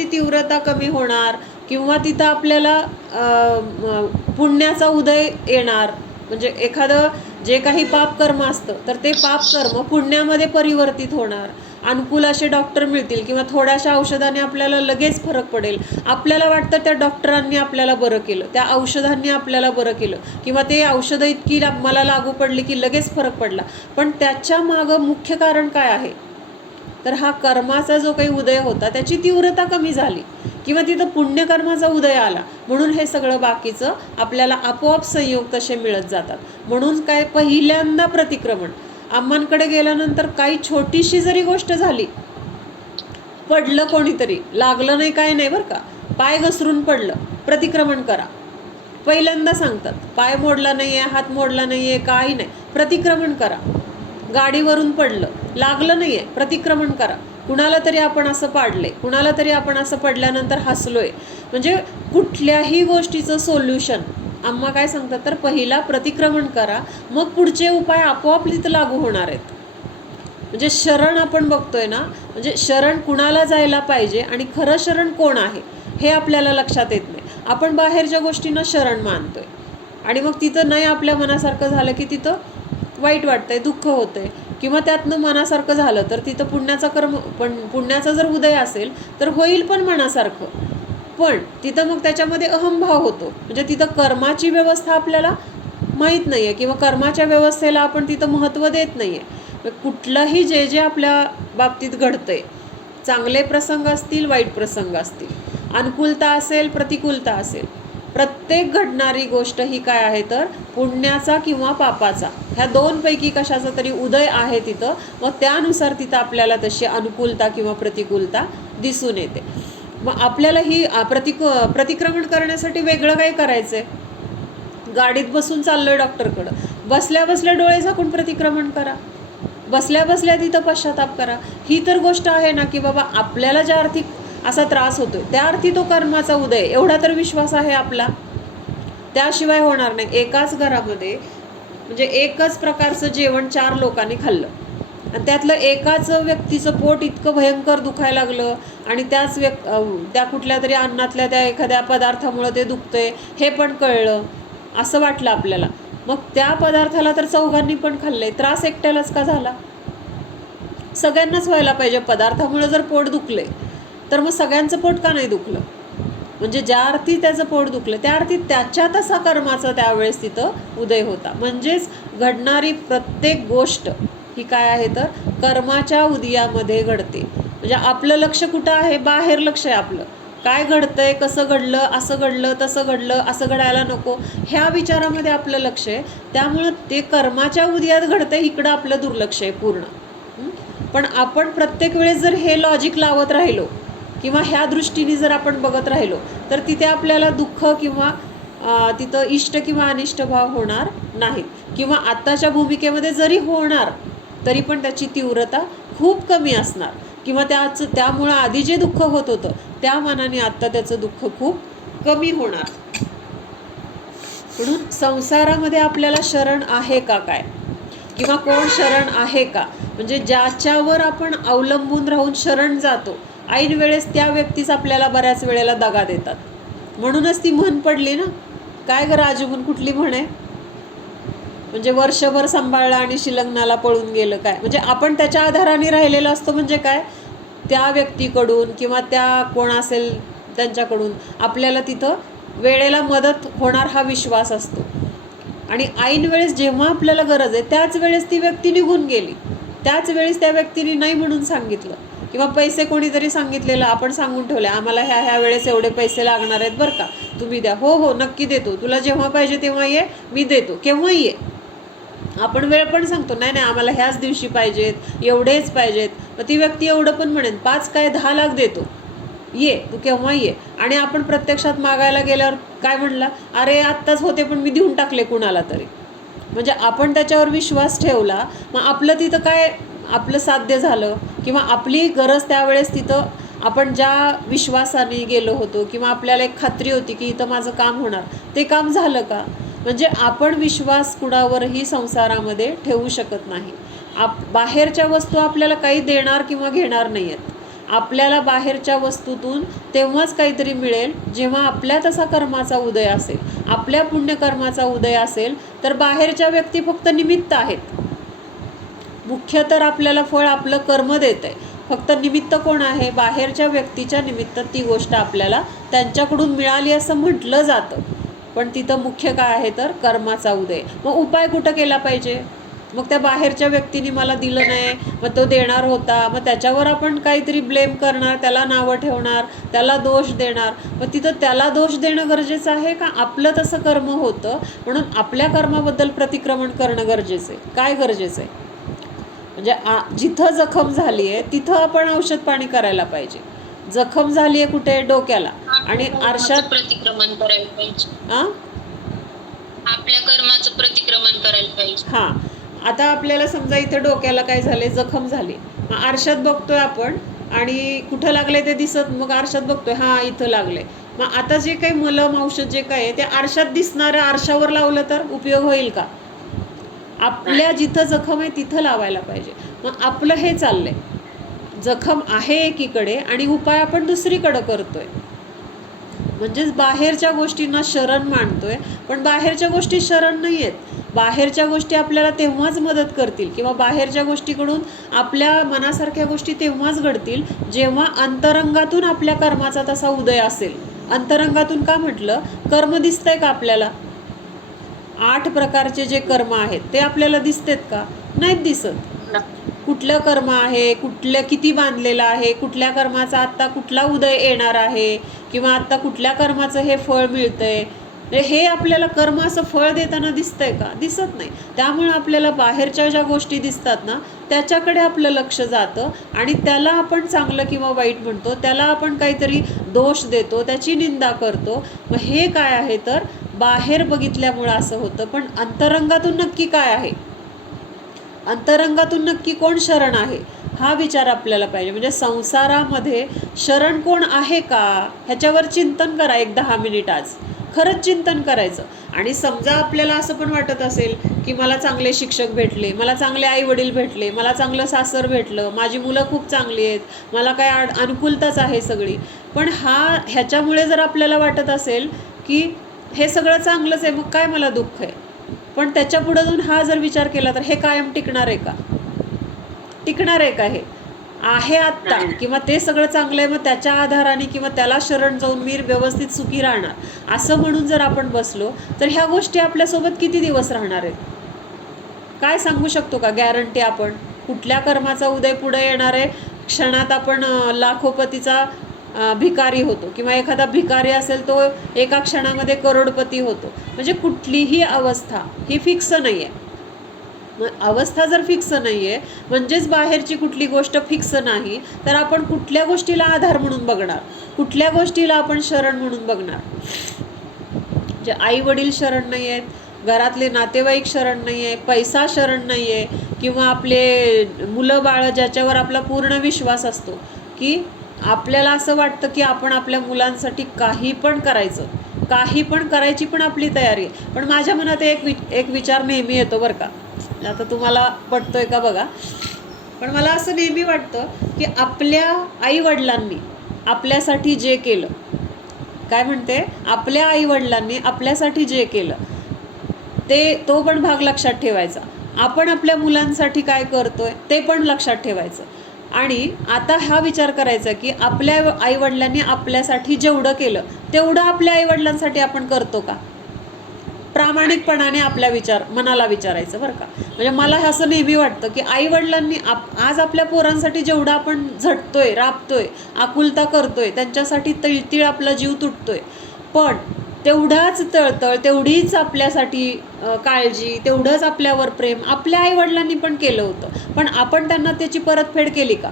तीव्रता कमी होणार, किंवा तिथं आपल्याला पुण्याचा उदय येणार. म्हणजे एखादं जे काही पाप कर्म असतं तर ते पाप कर्म पुण्यामध्ये परिवर्तित होणार. अनुकूल असे डॉक्टर मिळतील किंवा थोड्याशा औषधाने आपल्याला लगेच फरक पडेल. आपल्याला वाटतं त्या डॉक्टरांनी आपल्याला बरं केलं, त्या औषधांनी आपल्याला बरं केलं किंवा ते औषधं इतकी मला लागू पडली की लगेच फरक पडला. पण त्याच्या मागं मुख्य कारण काय आहे तर हा कर्माचा जो काही उदय होता त्याची तीव्रता कमी झाली किंवा तिथं पुण्यकर्माचा उदय आला, म्हणून हे सगळं बाकीचं आपल्याला आपोआप संयोग तसे मिळत जातात. म्हणून काय, पहिल्यांदा प्रतिक्रमण. अम्मांकडे गेल्यानंतर काही छोटीशी जरी गोष्ट झाली, पडलं कोणीतरी, लागलं नाही काय नाही बरं का, पाय घसरून पडलं, प्रतिक्रमण करा. पहिल्यांदा सांगतात, पाय मोडला नाही आहे, हात मोडला नाही आहे, काही नाही, प्रतिक्रमण करा. गाडीवरून पडलं, लागलं नाही आहे, प्रतिक्रमण करा. कुणाला तरी आपण असं पाडले, कुणाला तरी आपण असं पडल्यानंतर हसलोय, म्हणजे कुठल्याही गोष्टीचं सोल्युशन अम्मा काय सांगतात तर पहिला प्रतिक्रमण करा, मग पुढचे उपाय आपोआप तिथं लागू होणार आहेत. म्हणजे शरण आपण बघतोय ना, म्हणजे शरण कुणाला जायला पाहिजे आणि खरं शरण कोण आहे हे आपल्याला लक्षात येत नाही. आपण बाहेरच्या गोष्टींना शरण मानतोय आणि मग तिथं नाही आपल्या मनासारखं झालं की तिथं वाईट वाटतंय, दुःख होतंय किंवा त्यातनं मनासारखं झालं तर तिथं पुण्याचा कर्म, पण पुण्याचा जर उदय असेल तर होईल पण मनासारखं, पण तिथं मग त्याच्यामध्ये अहंभाव होतो. म्हणजे तिथं कर्माची व्यवस्था आपल्याला माहीत नाही आहे किंवा कर्माच्या व्यवस्थेला आपण तिथं महत्त्व देत नाही आहे. कुठलंही जे जे आपल्या बाबतीत घडतंय, चांगले प्रसंग असतील, वाईट प्रसंग असतील, अनुकूलता असेल, प्रतिकूलता असेल, प्रत्येक घडणारी गोष्ट ही काय आहे तर पुण्याचा किंवा पापाचा, ह्या दोनपैकी कशाचा तरी उदय आहे तिथं. मग त्यानुसार तिथं आपल्याला तशी अनुकूलता किंवा प्रतिकूलता दिसून येते. मग आपल्याला ही प्रतिक्रमण करण्यासाठी वेगळं काय करायचं आहे? गाडीत बसून चाललोय डॉक्टरकडं, बसल्या बसल्या डोळे झाकून प्रतिक्रमण करा, बसल्या बसल्या तिथं पश्चाताप करा. ही तर गोष्ट आहे ना की बाबा आपल्याला ज्या अर्थी असा त्रास होतोय त्या अर्थी तो कर्माचा उदय, एवढा तर विश्वास आहे आपला, त्याशिवाय होणार नाही. एकाच घरामध्ये म्हणजे एकच प्रकारचं जेवण 4 लोकांनी खाल्लं आणि त्यातलं एकाच व्यक्तीचं पोट इतकं भयंकर दुखायला लागलं आणि त्या कुठल्या तरी अन्नातल्या त्या एखाद्या पदार्थामुळं ते दुखतंय हे पण कळलं, असं वाटलं आपल्याला. मग त्या पदार्थाला तर चौघांनी पण खाल्लंय, त्रास एकट्यालाच का झाला? सगळ्यांनाच व्हायला पाहिजे. पदार्थामुळं जर पोट दुखले तर मग सगळ्यांचं पोट का नाही दुखलं? म्हणजे ज्या अर्थी त्याचं पोट दुखलं त्या अर्थी त्याच्या तसा कर्माचा त्यावेळेस तिथं उदय होता. म्हणजेच घडणारी प्रत्येक गोष्ट ही काय आहे तर कर्माच्या उदयामध्ये घडते. म्हणजे आपलं लक्ष कुठं आहे? बाहेर लक्ष आहे आपलं, काय घडतंय, कसं घडलं, असं घडलं, तसं घडलं, असं घडायला नको, ह्या विचारामध्ये आपलं लक्ष आहे. त्यामुळं ते कर्माच्या उदयात घडतंय इकडं आपलं दुर्लक्ष आहे पूर्ण. पण आपण प्रत्येक वेळेस जर हे लॉजिक लावत राहिलो किंवा ह्या दृष्टीने जर आपण बघत राहिलो तर तिथे आपल्याला दुःख किंवा तिथं इष्ट किंवा अनिष्ट भाव होणार नाहीत. किंवा आत्ताच्या भूमिकेमध्ये जरी होणार तरी पण त्याची तीव्रता खूप कमी असणार किंवा त्यामुळं आधी जे दुःख होत होतं त्या मानाने आत्ता त्याचं दुःख खूप कमी होणार. म्हणून संसारामध्ये आपल्याला शरण आहे का काय, किंवा कोण शरण आहे का, म्हणजे ज्याच्यावर आपण अवलंबून राहून शरण जातो ऐन वेळेस त्या व्यक्तीच आपल्याला बऱ्याच वेळेला दगा देतात. म्हणूनच ती म्हण पडली ना, काय ग राजू म्हणून कुठली म्हण आहे, म्हणजे वर्षभर सांभाळलं आणि शिलग्नाला पळून गेलं काय. म्हणजे आपण त्याच्या आधाराने राहिलेलं असतो. म्हणजे काय, त्या व्यक्तीकडून किंवा त्या कोण असेल त्यांच्याकडून आपल्याला तिथं वेळेला मदत होणार हा विश्वास असतो. आणि ऐन वेळेस जेव्हा आपल्याला गरज आहे त्याच वेळेस ती व्यक्ती निघून गेली, त्याच वेळेस त्या व्यक्तीने नाही म्हणून सांगितलं किंवा पैसे कोणीतरी सांगितलेलं आपण सांगून ठेवले, आम्हाला ह्या वेळेस एवढे पैसे लागणार आहेत बरं का, तुम्ही द्या. हो हो नक्की देतो, तुला जेव्हा पाहिजे तेव्हा ये, मी देतो, केव्हाही ये. आपण वेळ पण सांगतो, नाही नाही आम्हाला ह्याच दिवशी पाहिजेत, एवढेच पाहिजेत. मग ती व्यक्ती एवढं पण म्हणेन 5 काय 10 लाख देतो, ये तू केव्हा ये. आणि आपण प्रत्यक्षात मागायला गेल्यावर काय म्हणला, अरे आत्ताच होते पण मी देऊन टाकले कुणाला तरी. म्हणजे आपण त्याच्यावर विश्वास ठेवला, मग आपलं तिथं काय आपलं साध्य झालं किंवा आपली गरज त्यावेळेस तिथं आपण ज्या विश्वासाने गेलो होतो किंवा आपल्याला एक खात्री होती की इथं माझं काम होणार, ते काम झालं का. म्हणजे आपण विश्वास कुणावरही संसारामध्ये ठेवू शकत नाही. बाहेरच्या वस्तू आपल्याला काही देणार किंवा घेणार नाही आहेत. आपल्याला बाहेरच्या वस्तूतून तेव्हाच काहीतरी मिळेल जेव्हा आपल्या तसा कर्माचा उदय असेल, आपल्या पुण्यकर्माचा उदय असेल. तर बाहेरच्या व्यक्ती फक्त निमित्त आहेत. मुख्य तर आपल्याला फळ आपलं कर्म देत आहे. फक्त निमित्त कोण आहे? बाहेरच्या व्यक्तीच्या निमित्त ती गोष्ट आपल्याला त्यांच्याकडून मिळाली असं म्हटलं जातं. पण तिथं मुख्य काय आहे तर कर्माचा उदय. मग उपाय कुठं केला पाहिजे? मग त्या बाहेरच्या व्यक्तीने मला दिलं नाही, मग तो देणार होता, मग त्याच्यावर आपण काहीतरी ब्लेम करणार, त्याला नावं ठेवणार, त्याला दोष देणार. मग तिथं त्याला दोष देणं गरजेचं आहे का आपलं तसं कर्म होतं म्हणून आपल्या कर्माबद्दल प्रतिक्रमण करणं गरजेचं आहे? काय गरजेचं आहे? म्हणजे जिथं जखम झाली आहे तिथं आपण औषध पाणी करायला पाहिजे. जखम झाली आहे कुठे? डोक्याला. आणि आरशात प्रतिक्रमण करायला पाहिजे. आपल्या कर्माचं प्रतिक्रमण करायला पाहिजे. हां, आता आपल्याला समजा इथं डोक्याला काय झाले, जखम झाली. मग आरशात बघतोय आपण आणि कुठं लागले ते दिसत, मग आरशात बघतोय हां इथं लागले. मग आता जे काही मलम औषध जे काय आहे ते आरशात दिसणाऱ्या आरशावर लावलं तर उपयोग होईल का? आपल्या जिथं जखम आहे तिथं लावायला पाहिजे. मग आपलं हे चाललंय, जखम आहे एकीकडे आणि उपाय आपण दुसरीकडं करतोय. म्हणजेच बाहेरच्या गोष्टींना शरण मानतोय, पण बाहेरच्या गोष्टी शरण नाही आहेत. बाहेरच्या गोष्टी आपल्याला तेव्हाच मदत करतील किंवा बाहेरच्या गोष्टीकडून आपल्या मनासारख्या गोष्टी तेव्हाच घडतील जेव्हा अंतरंगातून आपल्या कर्माचा तसा उदय असेल. अंतरंगातून का म्हटलं? कर्म दिसतंय का आपल्याला? 8 प्रकारचे जे कर्म आहेत ते आपल्याला दिसतेत का? नाहीत दिसत. कुठलं कर्म आहे, कुठलं किती बांधलेलं आहे, कुठल्या कर्माचा आत्ता कुठला उदय येणार आहे किंवा आत्ता कुठल्या कर्माचं हे फळ मिळतंय, हे आपल्याला कर्म असं फळ देताना दिसतंय का? दिसत नाही. त्यामुळे आपल्याला बाहेरच्या ज्या गोष्टी दिसतात ना त्याच्याकडे आपलं लक्ष जातं आणि त्याला आपण चांगलं किंवा वाईट म्हणतो, त्याला आपण काहीतरी दोष देतो, त्याची निंदा करतो. मग हे काय आहे तर बाहेर बघितल्यामुळं असं होतं. पण अंतरंगातून नक्की काय आहे? अंतरंगातून नक्की कोण शरण आहे हा विचार आपल्याला पाहिजे. म्हणजे संसारामध्ये शरण कोण आहे का ह्याच्यावर चिंतन करा 1-10 मिनिट. आज खरंच चिंतन करायचं. आणि समजा आपल्याला असं पण वाटत असेल की मला चांगले शिक्षक भेटले, मला चांगले आई वडील भेटले, मला चांगलं सासर भेटलं, माझी मुलं खूप चांगली आहेत, मला काय अनुकूलताच आहे सगळी. पण ह्याच्यामुळे जर आपल्याला वाटत असेल की हे सगळं चांगलंच आहे, मग काय मला दुःख आहे, पण त्याच्या पुढे जाऊन हा जर विचार केला तर हे कायम टिकणार आहे का? टिकणार आहे का? हे आहे आत्ता किंवा ते सगळं चांगलं आहे, मग त्याच्या आधाराने किंवा त्याला शरण जाऊन मी व्यवस्थित सुखी राहणार असं म्हणून जर आपण बसलो तर ह्या गोष्टी आपल्यासोबत किती दिवस राहणार आहेत? काय सांगू शकतो का गॅरंटी आपण? कुठल्या कर्माचा उदय पुढे येणार आहे? क्षणात आपण लाखोपतीचा भिकारी होतो किंवा एखादा भिकारी असेल तो एका क्षणामध्ये करोडपती होतो. म्हणजे कुठलीही अवस्था ही फिक्स नाही आहे. अवस्था जर फिक्स नाही आहे म्हणजेच बाहेरची कुठली गोष्ट फिक्स नाही, तर आपण कुठल्या गोष्टीला आधार म्हणून बघणार? कुठल्या गोष्टीला आपण शरण म्हणून बघणार? जे आई वडील शरण नाही आहेत, घरातले नातेवाईक शरण नाही आहे, पैसा शरण नाही आहे किंवा आपले मुलं बाळं ज्याच्यावर आपला पूर्ण विश्वास असतो की आपल्याला असं वाटतं की आपण आपल्या मुलांसाठी काही पण करायचं, काही पण करायची पण आपली तयारी आहे. पण माझ्या मनात एक विचार नेहमी येतो बरं का. आता तुम्हाला पटतोय का बघा. पण मला असं नेहमी वाटतं की आपल्या आईवडिलांनी आपल्यासाठी जे केलं, काय म्हणते, आपल्या आईवडिलांनी आपल्यासाठी जे केलं तो पण भाग लक्षात ठेवायचा. आपण आपल्या मुलांसाठी काय करतोय ते पण लक्षात ठेवायचं. आणि आता हा विचार करायचा की आपल्या आईवडिलांनी आपल्यासाठी जेवढं केलं तेवढं आपल्या आईवडिलांसाठी आपण करतो का? प्रामाणिकपणाने आपल्या मनाला विचारायचं बरं का. म्हणजे मला असं नेहमी वाटतं की आईवडिलांनी आज आपल्या पोरांसाठी जेवढं आपण झटतोय, राबतोय, आकुलता करतोय, त्यांच्यासाठी तिळतिळ आपला जीव तुटतोय, पण तेवढाच तळतळ, तेवढीच आपल्यासाठी काळजी, तेवढंच आपल्यावर प्रेम आपल्या आईवडिलांनी पण केलं होतं. पण आपण त्यांना त्याची परतफेड केली का?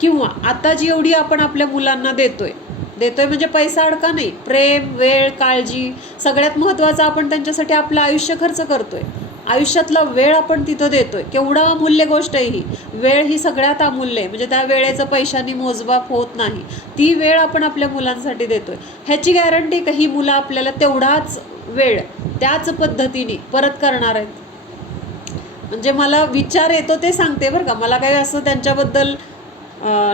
किंवा आता जी एवढी आपण आपल्या मुलांना देतोय म्हणजे पैसा अडका नाही, प्रेम, वेळ, काळजी, सगळ्यात महत्त्वाचं आपण त्यांच्यासाठी आपलं आयुष्य खर्च करतोय. आयुष्यातला वेळ आपण तिथं देतोय. केवढा अमूल्य गोष्ट आहे ही. वेळ ही सगळ्यात अमूल्य आहे. म्हणजे त्या वेळेचं पैशाने मोजमाप होत नाही. ती वेळ आपण आपल्या मुलांसाठी देतोय. ह्याची गॅरंटी का ही मुलं आपल्याला तेवढाच वेळ त्याच पद्धतीने परत करणार आहेत? म्हणजे मला विचार येतो ते सांगते बरं का. मला काही असं त्यांच्याबद्दल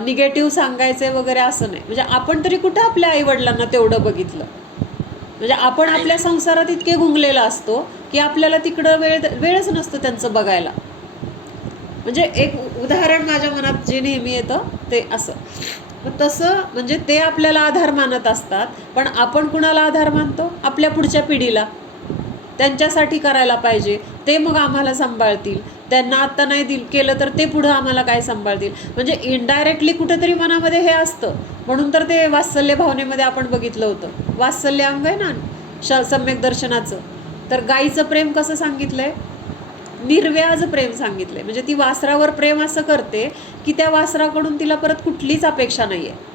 निगेटिव्ह सांगायचे वगैरे असं नाही. म्हणजे आपण तरी कुठं आपल्या आईवडिलांना तेवढं बघितलं. म्हणजे आपण आपल्या संसारात इतके गुंगलेला असतो की आपल्याला तिकडं वेळच नसतो त्यांचं बघायला. म्हणजे एक उदाहरण माझ्या मनात जे नेहमी येतं ते असं. मग तसं म्हणजे ते आपल्याला आधार मानत असतात, पण आपण कुणाला आधार मानतो? आपल्या पुढच्या पिढीला. त्यांच्यासाठी करायला पाहिजे, ते मग आम्हाला सांभाळतील. त्यांना आत्ता नाही केलं तर ते पुढं आम्हाला काय सांभाळतील. म्हणजे इनडायरेक्टली कुठेतरी मनामध्ये हे असतं. म्हणून तर ते वात्सल्य भावनेमध्ये आपण बघितलं होतं. वात्सल्य अंग आहे ना सम्यक दर्शनाचं. तर गाईचं प्रेम कसं सांगितलंय? निर्व्याज प्रेम सांगितलंय. म्हणजे ती वासरावर प्रेम असं करते की त्या वासराकडून तिला परत कुठलीच अपेक्षा नाही आहे.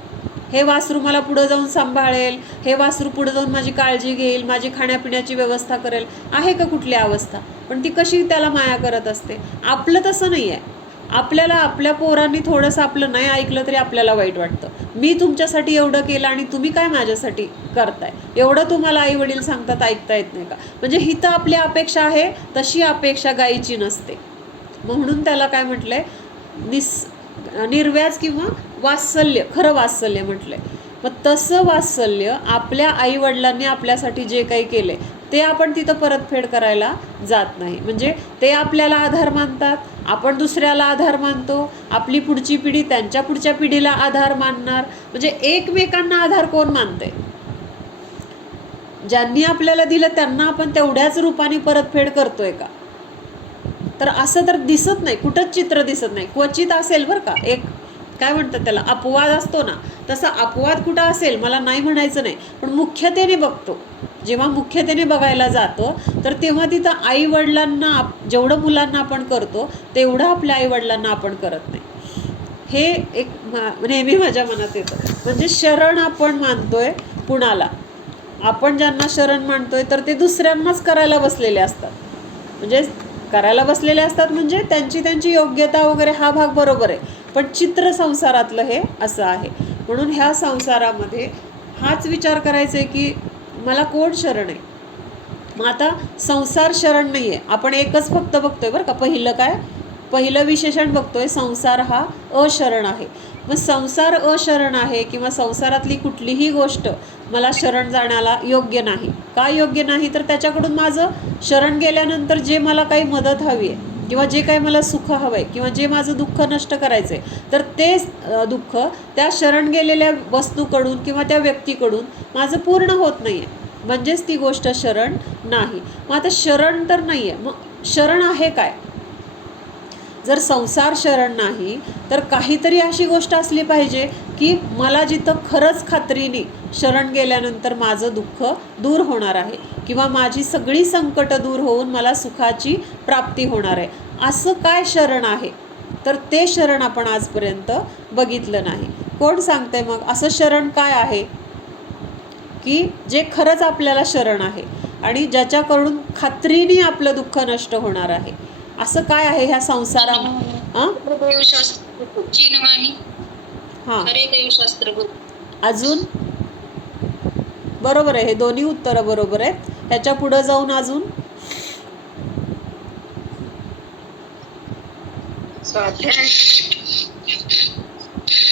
हे वासरू मला पुढं जाऊन सांभाळेल, हे वासरू पुढं जाऊन माझी काळजी घेईल, माझी खाण्यापिण्याची व्यवस्था करेल, आहे का कुठली अवस्था? पण ती कशी त्याला माया करत असते. आपलं तसं नाही आहे. आपल्याला आपल्या पोरांनी थोडंसं आपलं नाही ऐकलं तरी आपल्याला वाईट वाटतं. मी तुमच्यासाठी एवढं केलं आणि तुम्ही काय माझ्यासाठी करताय? एवढं तुम्हाला आई वडील सांगतात, ऐकता येत नाही का? म्हणजे ही तर आपली अपेक्षा आहे, तशी अपेक्षा गायीची नसते. म्हणून त्याला काय म्हटलंय? निर्व्याज किंवा वात्सल्य, खरं वात्सल्य म्हटलंय. मग तसं वात्सल्य आपल्या आईवडिलांनी आपल्यासाठी जे काही केले ते आपण तिथं परतफेड करायला जात नाही. म्हणजे ते आपल्याला आधार मानतात, आपण दुसऱ्याला आधार मानतो, आपली पुढची पिढी त्यांच्या पुढच्या पिढीला आधार मानणार. म्हणजे एकमेकांना आधार कोण मानते? ज्यांनी आपल्याला दिलं त्यांना आपण तेवढ्याच रूपाने परतफेड करतोय का? तर असं तर दिसत नाही, कुठंच चित्र दिसत नाही. क्वचित असेल बरं का, एक काय म्हणतात त्याला, अपवाद असतो ना, तसा अपवाद कुठं असेल मला नाही म्हणायचं नाही, पण मुख्यतेने बघतो. जेव्हा मुख्यतेने बघायला जातो तर तेव्हा तिथं आईवडिलांना जेवढं मुलांना आपण करतो तेवढं आपल्या आईवडिलांना आपण करत नाही. हे एक नेहमी माझ्या मनात येतं. म्हणजे शरण आपण मानतोय कुणाला? आपण ज्यांना शरण मानतोय तर ते दुसऱ्यांनाच करायला बसलेले असतात. म्हणजे करायला बसलेले असतात म्हणजे त्यांची त्यांची योग्यता वगैरे हा भाग बरोबर आहे, पण चित्र संसारातलं हे असं आहे. म्हणून ह्या संसारामध्ये हाच विचार करायचा आहे की मला कोण शरण आहे. मग आता संसार शरण नाही आहे, आपण एकच फक्त बघतोय बरं का. पहिलं विशेषण बघतोय, संसार हा अशरण आहे. मग संसार अशरण आहे किंवा संसारातली कुठलीही गोष्ट मला शरण जाण्याला योग्य नाही. का योग्य नाही? तर त्याच्याकडून माझं शरण गेल्यानंतर जे मला काही मदत हवी आहे किंवा जे काही मला सुख हवं आहे किंवा जे माझं दुःख नष्ट करायचं आहे, तर ते दुःख त्या शरण गेलेल्या वस्तूकडून किंवा त्या व्यक्तीकडून माझं पूर्ण होत नाही आहे. म्हणजेच ती गोष्ट शरण नाही. मग आता शरण तर नाही आहे, मग शरण आहे काय? जर संसार शरण नाही तर काहीतरी अशी गोष्ट असली पाहिजे की मला जिथं खरंच खात्रीने शरण गेल्यानंतर माझं दुःख दूर होणार आहे किंवा माझी सगळी संकट दूर होऊन मला सुखाची प्राप्ती होणार आहे. असं काय शरण आहे? तर ते शरण आपण आजपर्यंत बघितलं नाही. कोण सांगते मग असं शरण काय आहे की जे खरंच आपल्याला शरण आहे आणि ज्याच्याकडून खात्रीने आपलं दुःख नष्ट होणार आहे? असं काय आहे ह्या संसारामध्ये? हां, अजून बरोबर आहे, हे दोन्ही उत्तरं बरोबर आहेत. ह्याच्या पुढं जाऊन अजून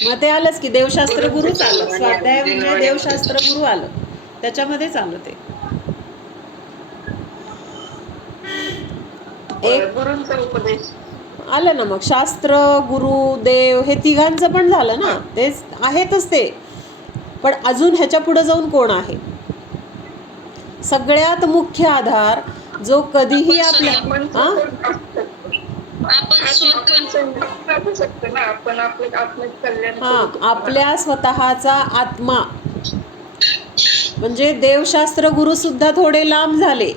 मग ते आलंच की देवशास्त्र गुरुच आलं. स्वाध्याय म्हणजे देवशास्त्र गुरु आलं, त्याच्यामध्येच आलं ते. एक आलं ना मग, शास्त्र गुरु देव हे तिघांचं पण झालं ना, तेच आहेतच ते. पण अजून ह्याच्या पुढे जाऊन कोण आहे? सगळ्यात मुख्य आधार जो कधीही आपल्या आपल्या स्वतःचा आत्मा. म्हणजे देवशास्त्र गुरु सुद्धा थोडे लांब झाले,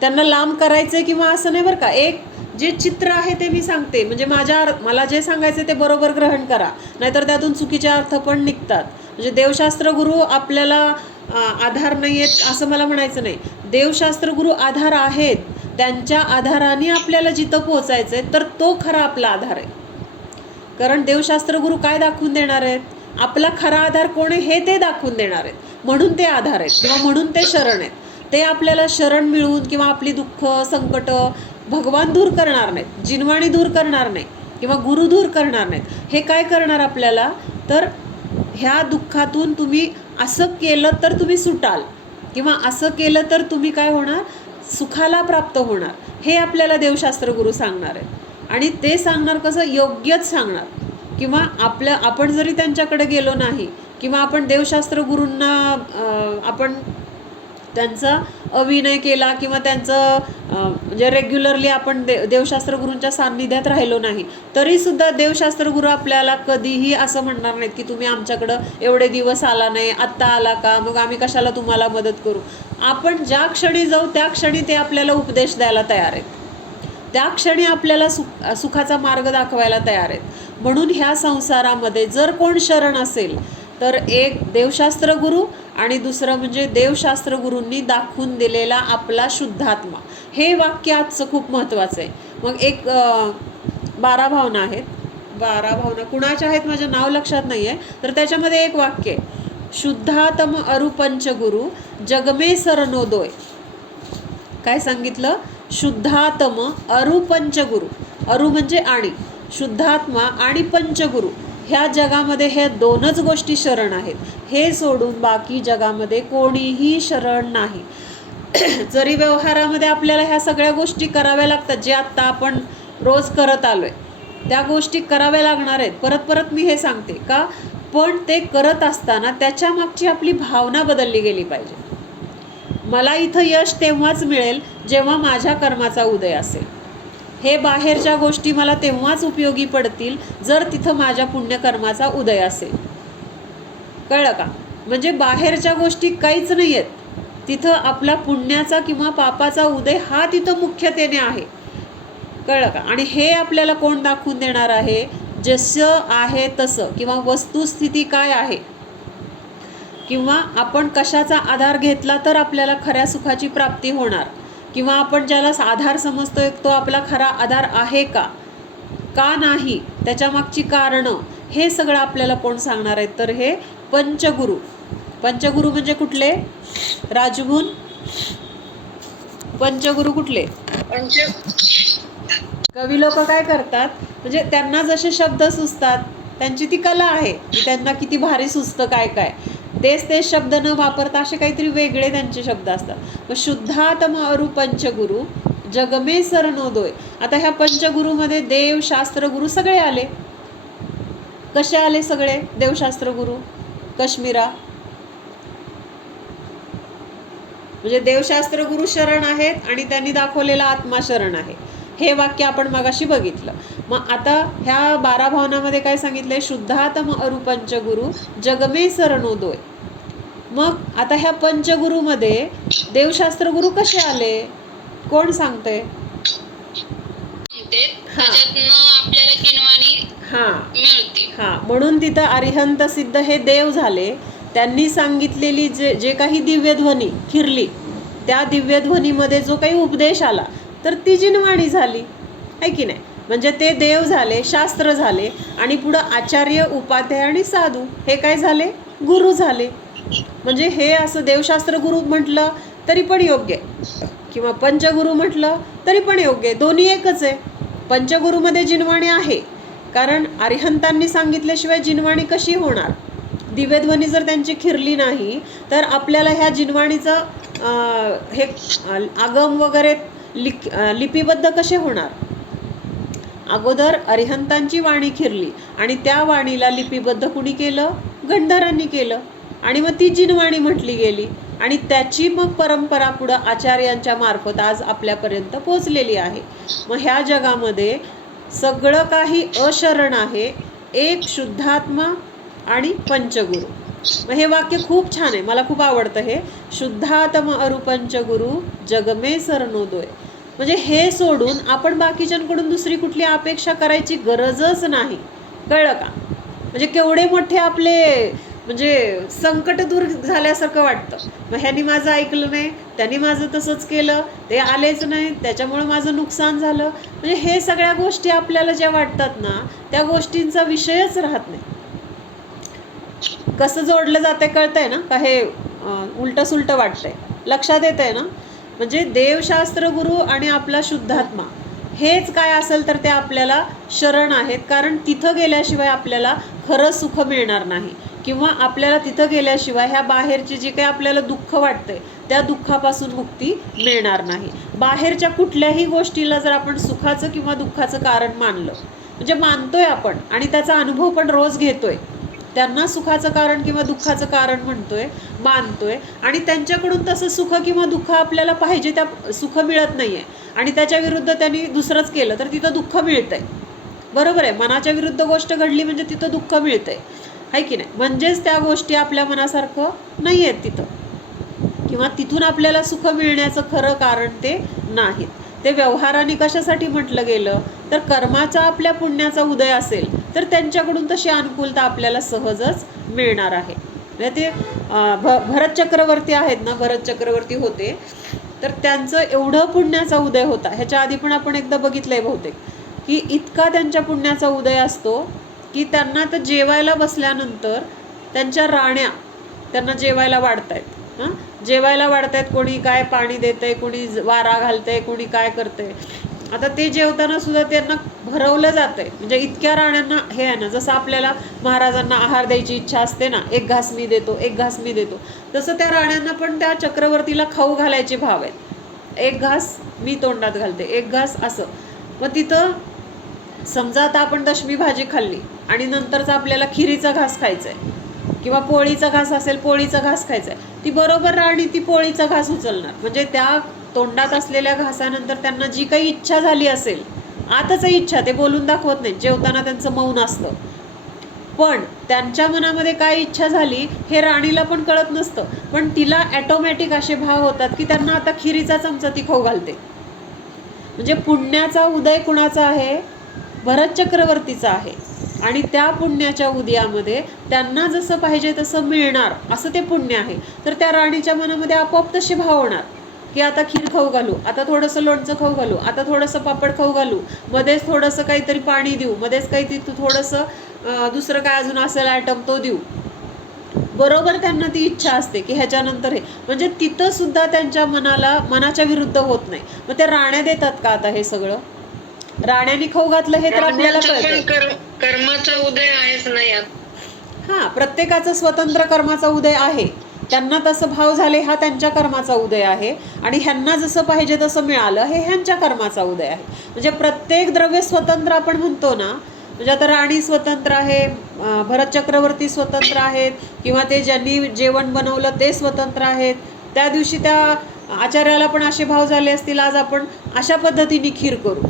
त्यांना लांब करायचे किंवा असं नाही बरं का. एक जे चित्र आहे ते मी सांगते, म्हणजे मला जे सांगायचं ते बरोबर ग्रहण करा, नाहीतर त्यातून चुकीचे अर्थ पण निघतात. म्हणजे देवशास्त्र गुरु आपल्याला आधार नाही आहेत असं मला म्हणायचं नाही. देवशास्त्र गुरु आधार आहेत, त्यांच्या आधाराने आपल्याला जिथं पोचायचं आहे तर तो खरा आपला आधार आहे. कारण देवशास्त्र गुरु काय दाखवून देणार आहेत? आपला खरा आधार कोण आहे हे ते दाखवून देणार आहेत. म्हणून ते आधार आहेत किंवा म्हणून ते शरण आहेत. ते आपल्याला शरण मिळवून किंवा आपली दुःख संकट भगवान दूर करणार नाहीत, जिनवाणी दूर करणार नाही किंवा गुरु दूर करणार नाहीत. हे काय करणार आपल्याला, तर ह्या दुःखातून तुम्ही असं केलं तर तुम्ही सुटाल किंवा असं केलं तर तुम्ही काय होणार, सुखाला प्राप्त होणार, हे आपल्याला देवशास्त्र गुरु सांगणार आहेत. आणि ते सांगणार कसं, योग्यच सांगणार. किंवा आपण जरी त्यांच्याकडे गेलो नाही किंवा आपण देवशास्त्र गुरूंना आपण त्यांचा अविनय केला किंवा त्यांचं म्हणजे रेग्युलरली आपण देवशास्त्र गुरूंच्या सान्निध्यात राहिलो नाही, तरीसुद्धा देवशास्त्र गुरु आपल्याला कधीही असं म्हणणार नाहीत की तुम्ही आमच्याकडं एवढे दिवस आला नाही, आत्ता आला का, मग आम्ही कशाला तुम्हाला मदत करू. आपण ज्या क्षणी जाऊ त्या क्षणी ते आपल्याला उपदेश द्यायला तयार आहेत, त्या क्षणी आपल्याला सुखाचा मार्ग दाखवायला तयार आहेत. म्हणून ह्या संसारामध्ये जर कोण शरण असेल तर एक देवशास्त्र गुरु आणि दुसरं म्हणजे देवशास्त्र गुरूंनी दाखवून दिलेला आपला शुद्धात्मा. हे वाक्य आजचं खूप महत्त्वाचं आहे. मग एक 12 भावना आहेत, 12 भावना कुणाच्या आहेत माझं नाव लक्षात नाही आहे, तर त्याच्यामध्ये एक वाक्य आहे, शुद्धातम अरु पंचगुरु जगमे सरनोदोय. काय सांगितलं, शुद्धातम अरु पंचगुरु, अरु म्हणजे आणि, शुद्धात्मा आणि पंचगुरु, ह्या जगामध्ये ह्या दोनच गोष्टी शरण आहेत. हे सोडून बाकी जगामध्ये कोणीही शरण नाही. जरी व्यवहारामध्ये आपल्याला ह्या सगळ्या गोष्टी कराव्या लागतात, जे आत्ता आपण रोज करत आलो आहे त्या गोष्टी कराव्या लागणार आहेत. परत परत मी हे सांगते का, पण ते करत असताना त्याच्या मागची आपली भावना बदलली गेली पाहिजे. मला इथं यश तेव्हाच मिळेल जेव्हा माझ्या कर्माचा उदय असेल. हे बाहेरच्या गोष्टी मला तेव्हाच उपयोगी पडतील जर तिथं माझ्या पुण्यकर्माचा उदय असेल. कळलं का? म्हणजे बाहेरच्या गोष्टी काहीच नाही आहेत, तिथं आपला पुण्याचा किंवा पापाचा उदय हा तिथं मुख्यतेने आहे. कळलं का? आणि हे आपल्याला कोण दाखवून देणार आहे, जसं आहे तसं, किंवा वस्तुस्थिती काय आहे किंवा आपण कशाचा आधार घेतला तर आपल्याला खऱ्या सुखाची प्राप्ती होणार, किंवा आपण ज्याला आधार समजतोय तो आपला खरा आधार आहे का नाही, त्याच्या मागची कारणं, हे सगळं आपल्याला कोण सांगणार आहेत, तर हे पंचगुरु. पंचगुरु म्हणजे कुठले राजगुण, पंचगुरु कुठले? कवी लोक काय करतात, म्हणजे त्यांना जसे शब्द सुचतात, त्यांची ती कला आहे की त्यांना किती भारी सुचतं काय काय, तेच शब्द न वापरता असे काहीतरी वेगळे त्यांचे शब्द असतात. मग शुद्धातम अरु पंचगुरु जगमे सरनोदोय. आता ह्या पंचगुरूमध्ये देव शास्त्र गुरु सगळे आले. कसे आले सगळे देवशास्त्र गुरु? कश्मीरा, म्हणजे देवशास्त्र गुरु शरण आहेत आणि त्यांनी दाखवलेला आत्मा शरण आहे. हे वाक्य आपण मगाशी बघितलं. मग आता ह्या 12 भावनामध्ये काय सांगितलंय, शुद्धातम अरु पंचगुरु जगमे सरनोदोय. मग आता ह्या पंचगुरूमध्ये देवशास्त्र गुरु कसे आले, कोण सांगतंय? आपल्याला जिनवाणी मिळते. म्हणून तिथं अरिहंत सिद्ध हे देव झाले. त्यांनी सांगितलेली जे काही दिव्यध्वनी फिरली, त्या दिव्यध्वनीमध्ये जो काही उपदेश आला तर ती जिनवाणी झाली, आहे की नाही? म्हणजे ते देव झाले, शास्त्र झाले, आणि पुढं आचार्य, उपाध्याय आणि साधू हे काय झाले, गुरु झाले. म्हणजे हे असं देवशास्त्र गुरु म्हटलं तरी पण योग्य आहे, किंवा पंचगुरु म्हटलं तरी पण योग्य आहे, दोन्ही एकच आहे. पंचगुरूमध्ये जिनवाणी आहे, कारण अरिहंतांनी सांगितल्याशिवाय जिनवाणी कशी होणार? दिव्यध्वनी जर त्यांची खिरली नाही तर आपल्याला ह्या जिनवाणीचं हे आगम वगैरे लिपिबद्ध कसे होणार? अगोदर अरिहंतांची वाणी खिरली आणि त्या वाणीला लिपिबद्ध कुणी केलं? गंधरांनी केलं, आणि मग ती जिनवाणी म्हटली गेली, आणि त्याची मग परंपरा पुढं आचार्यांच्या मार्फत आज आपल्यापर्यंत पोचलेली आहे. मग ह्या जगामध्ये सगळं काही अशरण आहे, एक शुद्धात्मा आणि पंचगुरु. मग हे वाक्य खूप छान आहे, मला खूप आवडतं हे, शुद्धातम अरु पंचगुरु जगमे सरनोदोय. म्हणजे हे सोडून आपण बाकीच्यांकडून दुसरी कुठली अपेक्षा करायची गरजच नाही. कळलं का? म्हणजे केवढे मोठे आपले म्हणजे संकट दूर झाल्यासारखं वाटतं. मग ह्यांनी माझं ऐकलं नाही, त्यांनी माझं तसंच केलं, ते आलेच नाही, त्याच्यामुळं माझं नुकसान झालं. म्हणजे हे सगळ्या गोष्टी आपल्याला ज्या वाटतात ना, त्या गोष्टींचा विषयच राहत नाही. कसं जोडलं जाते कळतंय ना का? हे उलटं सुलटं वाटतंय, लक्षात येतंय ना? म्हणजे देवशास्त्र गुरु आणि आपला शुद्धात्मा हेच काय असेल तर ते आपल्याला शरण आहेत, कारण तिथं गेल्याशिवाय आपल्याला खरं सुख मिळणार नाही, किंवा आपल्याला तिथं गेल्याशिवाय ह्या बाहेरची जी काही आपल्याला दुःख वाटतंय त्या दुःखापासून मुक्ती मिळणार नाही. बाहेरच्या कुठल्याही गोष्टीला जर आपण सुखाचं किंवा दुःखाचं कारण मानलं, म्हणजे मानतोय आपण आणि त्याचा अनुभव पण रोज घेतोय, त्यांना सुखाचं कारण किंवा दुःखाचं कारण म्हणतोय, मानतोय, आणि त्यांच्याकडून तसं सुख किंवा दुःख आपल्याला पाहिजे त्या सुख मिळत नाही आहे, आणि त्याच्या विरुद्ध त्यांनी दुसरंच केलं तर तिथं दुःख मिळतंय. बरोबर आहे, मनाच्या विरुद्ध गोष्ट घडली म्हणजे तिथं दुःख मिळतंय, आहे की नाही? म्हणजेच त्या गोष्टी आपल्या मनासारखं नाही आहेत तिथं, किंवा तिथून आपल्याला सुख मिळण्याचं खरं कारण ते नाहीत. ते व्यवहाराने कशासाठी म्हटलं गेलं तर कर्माचा आपल्या पुण्याचा उदय असेल तर त्यांच्याकडून तशी अनुकूलता आपल्याला सहजच मिळणार आहे. म्हणजे ते भरत चक्रवर्ती आहेत ना, भरत चक्रवर्ती होते तर त्यांचं एवढं पुण्याचा उदय होता, ह्याच्या आधी पण आपण एकदा बघितलंय बहुतेक, की इतका त्यांच्या पुण्याचा उदय असतो की त्यांना तर जेवायला बसल्यानंतर त्यांच्या राण्या त्यांना जेवायला वाढतायत, जेवायला वाढतायत, कोणी काय पाणी देतंय, कोणी वारा घालतंय, कोणी काय करतंय. आता ते जेवताना सुद्धा त्यांना भरवलं जातंय, म्हणजे इतक्या राण्यांना हे आहे ना, जसं आपल्याला महाराजांना आहार द्यायची इच्छा असते ना, एक घास मी देतो, एक घास मी देतो, तसं त्या राण्यांना पण त्या चक्रवर्तीला खाऊ घालायचे भाव आहेत. एक घास मी तोंडात घालते, एक घास असं. मग तिथं समजा आता आपण दशमी भाजी खाल्ली आणि नंतरचा आपल्याला खिरीचा घास खायचा आहे, किंवा पोळीचा घास असेल पोळीचा घास खायचा आहे, ती बरोबर राणी ती पोळीचा घास उचलणार, म्हणजे त्या तोंडात असलेल्या घासानंतर त्यांना जी काही इच्छा झाली असेल, आताच इच्छा ते बोलून दाखवत नाही, जेवताना त्यांचं मौन असतं, पण त्यांच्या मनामध्ये काय इच्छा झाली हे राणीला पण कळत नसतं, पण तिला ॲटोमॅटिक असे भाव होतात की त्यांना आता खिरीचा चमचा ती खाऊ घालते. म्हणजे पुण्याचा उदय कुणाचा आहे? भरत चक्रवर्तीचा आहे, आणि त्या पुण्याच्या उदयामध्ये त्यांना जसं पाहिजे तसं मिळणार असं ते पुण्य आहे. तर त्या राणीच्या मनामध्ये आपोआप तसे भाव होणार की आता खीर खाऊ घालू, आता थोडंसं लोणचं खाऊ घालू, आता थोडंसं पापड खाऊ घालू, मध्येच थोडंसं काहीतरी पाणी देऊ, मध्येच काही थोडंसं दुसरं काय अजून असेल आयटम तो देऊ. बरोबर त्यांना ती इच्छा असते की ह्याच्यानंतर हे, म्हणजे तिथं सुद्धा त्यांच्या मनाच्या विरुद्ध होत नाही. मग त्या राण्या देतात का आता हे सगळं? राण्यांनी खाऊ घातलं हे तर आपल्याला कळतं. कर्माचा उदय आहेच नाही. हां, प्रत्येकाचं स्वतंत्र कर्माचा उदय आहे, त्यांना तसं भाव झाले हा त्यांच्या कर्माचा उदय आहे, आणि ह्यांना जसं पाहिजे तसं मिळालं हे ह्यांच्या कर्माचा उदय आहे. म्हणजे प्रत्येक द्रव्य स्वतंत्र आपण म्हणतो ना, म्हणजे आता राणी स्वतंत्र आहे, भरत चक्रवर्ती स्वतंत्र आहेत, किंवा ते ज्यांनी जेवण बनवलं ते स्वतंत्र आहेत. त्या दिवशी त्या आचार्याला पण असे भाव झाले असतील, आज आपण अशा पद्धतीने खीर करू,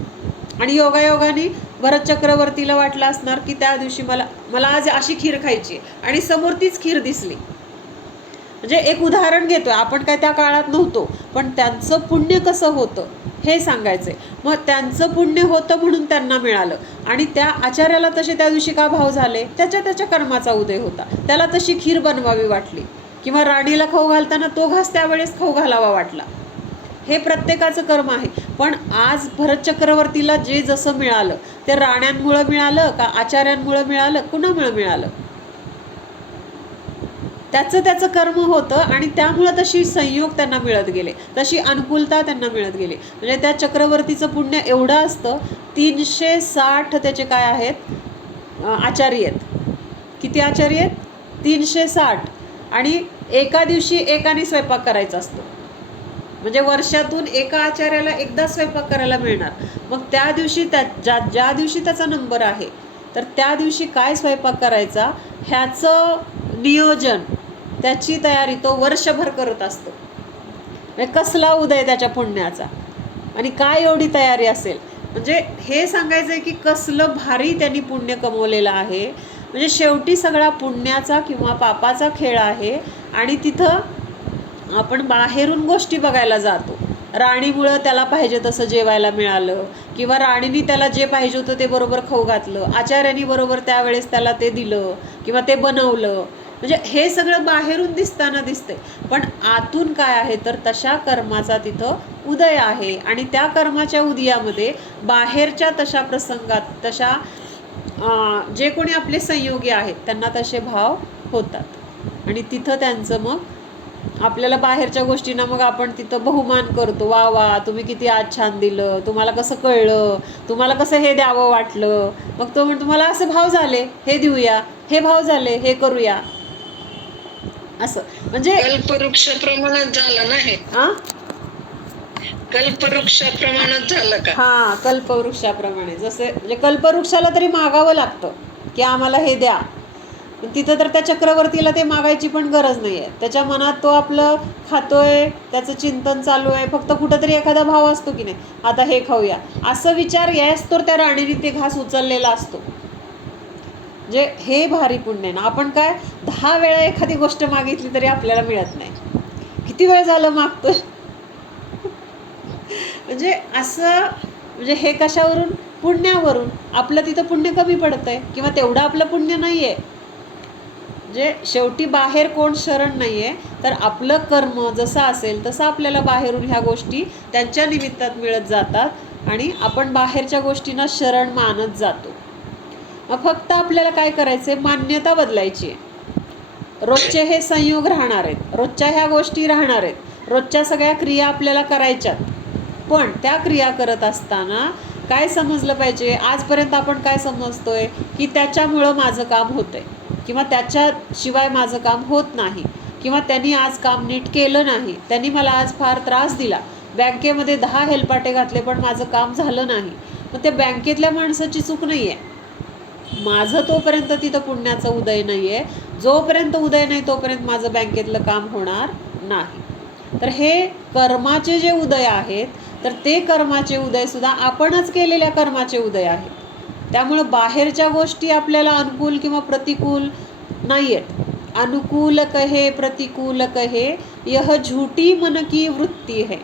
आणि योगायोगाने भरत चक्रवर्तीला वाटलं असणार की त्या दिवशी मला आज अशी खीर खायची, आणि समोर तीच खीर दिसली. म्हणजे एक उदाहरण घेतोय आपण, काय त्या काळात नव्हतो, पण त्यांचं पुण्य कसं होतं हे सांगायचंय. मग त्यांचं पुण्य होतं म्हणून त्यांना मिळालं, आणि त्या आचार्याला तसे त्या दिवशी का भाव झाले? त्याच्या कर्माचा उदय होता, त्याला तशी खीर बनवावी वाटली, किंवा राणीला खाऊ घालताना तो घास त्यावेळेस खाऊ घालावा वाटला. हे प्रत्येकाचं कर्म आहे. पण आज भरत चक्रवर्तीला जे जसं मिळालं ते राण्यांमुळं मिळालं का आचार्यांमुळं मिळालं, कुणामुळं मिळालं? त्याचं कर्म होतं, आणि त्यामुळं तशी संयोग त्यांना मिळत गेले, तशी अनुकूलता त्यांना मिळत गेली. म्हणजे त्या चक्रवर्तीचं पुण्य एवढं असतं, 360 त्याचे काय आहेत आचार्य आहेत. किती आचार्य आहेत? 360. आणि एका दिवशी एकाने स्वयंपाक करायचा असतो, म्हणजे वर्षातून एका आचार्याला एकदा स्वयंपाक करायला मिळणार. मग त्या दिवशी ज्या दिवशी त्याचा नंबर आहे तर त्या दिवशी काय स्वयंपाक करायचा ह्याचं नियोजन, त्याची तयारी तो वर्षभर करत असतो. म्हणजे कसला उदय त्याच्या पुण्याचा, आणि काय एवढी तयारी असेल. म्हणजे हे सांगायचं आहे की कसलं भारी त्यांनी पुण्य कमवलेलं आहे. म्हणजे शेवटी सगळा पुण्याचा किंवा पापाचा खेळ आहे, आणि तिथं आपण बाहेरून गोष्टी बघायला जातो. राणीमुळं त्याला पाहिजे तसं जेवायला मिळालं, किंवा राणीने त्याला जे पाहिजे होतं ते बरोबर खाऊ घातलं, आचार्यांनी बरोबर त्यावेळेस त्याला ते दिलं किंवा ते बनवलं. म्हणजे हे सगळं बाहेरून दिसताना दिसतंय, पण आतून काय आहे तर तशा कर्माचा तिथं उदय आहे, आणि त्या कर्माच्या उदयामध्ये बाहेरच्या तशा प्रसंगात तशा जे कोणी आपले संयोगी आहेत त्यांना तसे भाव होतात, आणि तिथं त्यांचं मग आपल्याला बाहेरच्या गोष्टींना मग आपण तिथं बहुमान करतो, वा वा तुम्ही किती आज छान दिलं, तुम्हाला कसं कळलं, तुम्हाला कसं हे द्यावं वाटलं. मग तो म्हणतो मला असे भाव झाले हे देऊया, हे भाव झाले हे करूया. असं म्हणजे कल्पवृक्षाप्रमाणात झालं ना हे? आ कल्पवृक्षाप्रमाणात झालं का? हां, कल्पवृक्षाप्रमाणे. जसे म्हणजे कल्पवृक्षाला तरी मागावं लागतं की आम्हाला हे द्या. पण तिथं तर त्या चक्रवर्तीला ते मागायची पण गरज नाही आहे. त्याच्या मनात तो आपलं खातोय, त्याचं चिंतन चालू आहे. फक्त कुठंतरी एखादा भाव असतो की नाही, आता हे खाऊया असं विचार यायच तर त्या राणीने ते घास उचललेला असतो. म्हणजे हे भारी पुण्य आहे ना. आपण काय 10 वेळा एखादी गोष्ट मागितली तरी आपल्याला मिळत नाही. किती वेळ झालं मागतोय. म्हणजे असं म्हणजे हे कशावरून? पुण्यावरून. आपलं तिथं पुण्य कमी पडतं आहे किंवा तेवढं आपलं पुण्य नाही आहे. म्हणजे शेवटी बाहेर कोण शरण नाही आहे, तर आपलं कर्म जसं असेल तसं आपल्याला बाहेरून ह्या गोष्टी त्यांच्या निमित्तात मिळत जातात आणि आपण बाहेरच्या गोष्टींना शरण मानत जातो. मग फक्त आपल्याला काय करायचं आहे? मान्यता बदलायची आहे. रोजचे हे संयोग राहणार आहेत, रोजच्या ह्या गोष्टी राहणार आहेत, रोजच्या सगळ्या क्रिया आपल्याला करायच्यात. पण त्या क्रिया करत असताना काय समजलं पाहिजे? आजपर्यंत आपण काय समजतोय की त्याच्यामुळं माझं काम होतं आहे किंवा त्याच्याशिवाय माझं काम होत नाही किंवा त्यांनी आज काम नीट केलं नाही, त्यांनी मला आज फार त्रास दिला, बँकेमध्ये 10 हेलपाटे घातले पण माझं काम झालं नाही. मग त्या बँकेतल्या माणसाची चूक नाही आहे. माझं तोपर्यंत तिथं पुण्याचं उदय नाही आहे. जोपर्यंत उदय नाही तोपर्यंत माझं बँकेतलं काम होणार नाही. तर हे कर्माचे जे उदय आहेत, तर ते कर्माचे उदयसुद्धा आपणच केलेल्या कर्माचे उदय आहेत. त्यामुळं बाहेरच्या गोष्टी आपल्याला अनुकूल किंवा प्रतिकूल नाही आहेत. अनुकूल कहे प्रतिकूल कहे यह झूठी मन की वृत्ती है.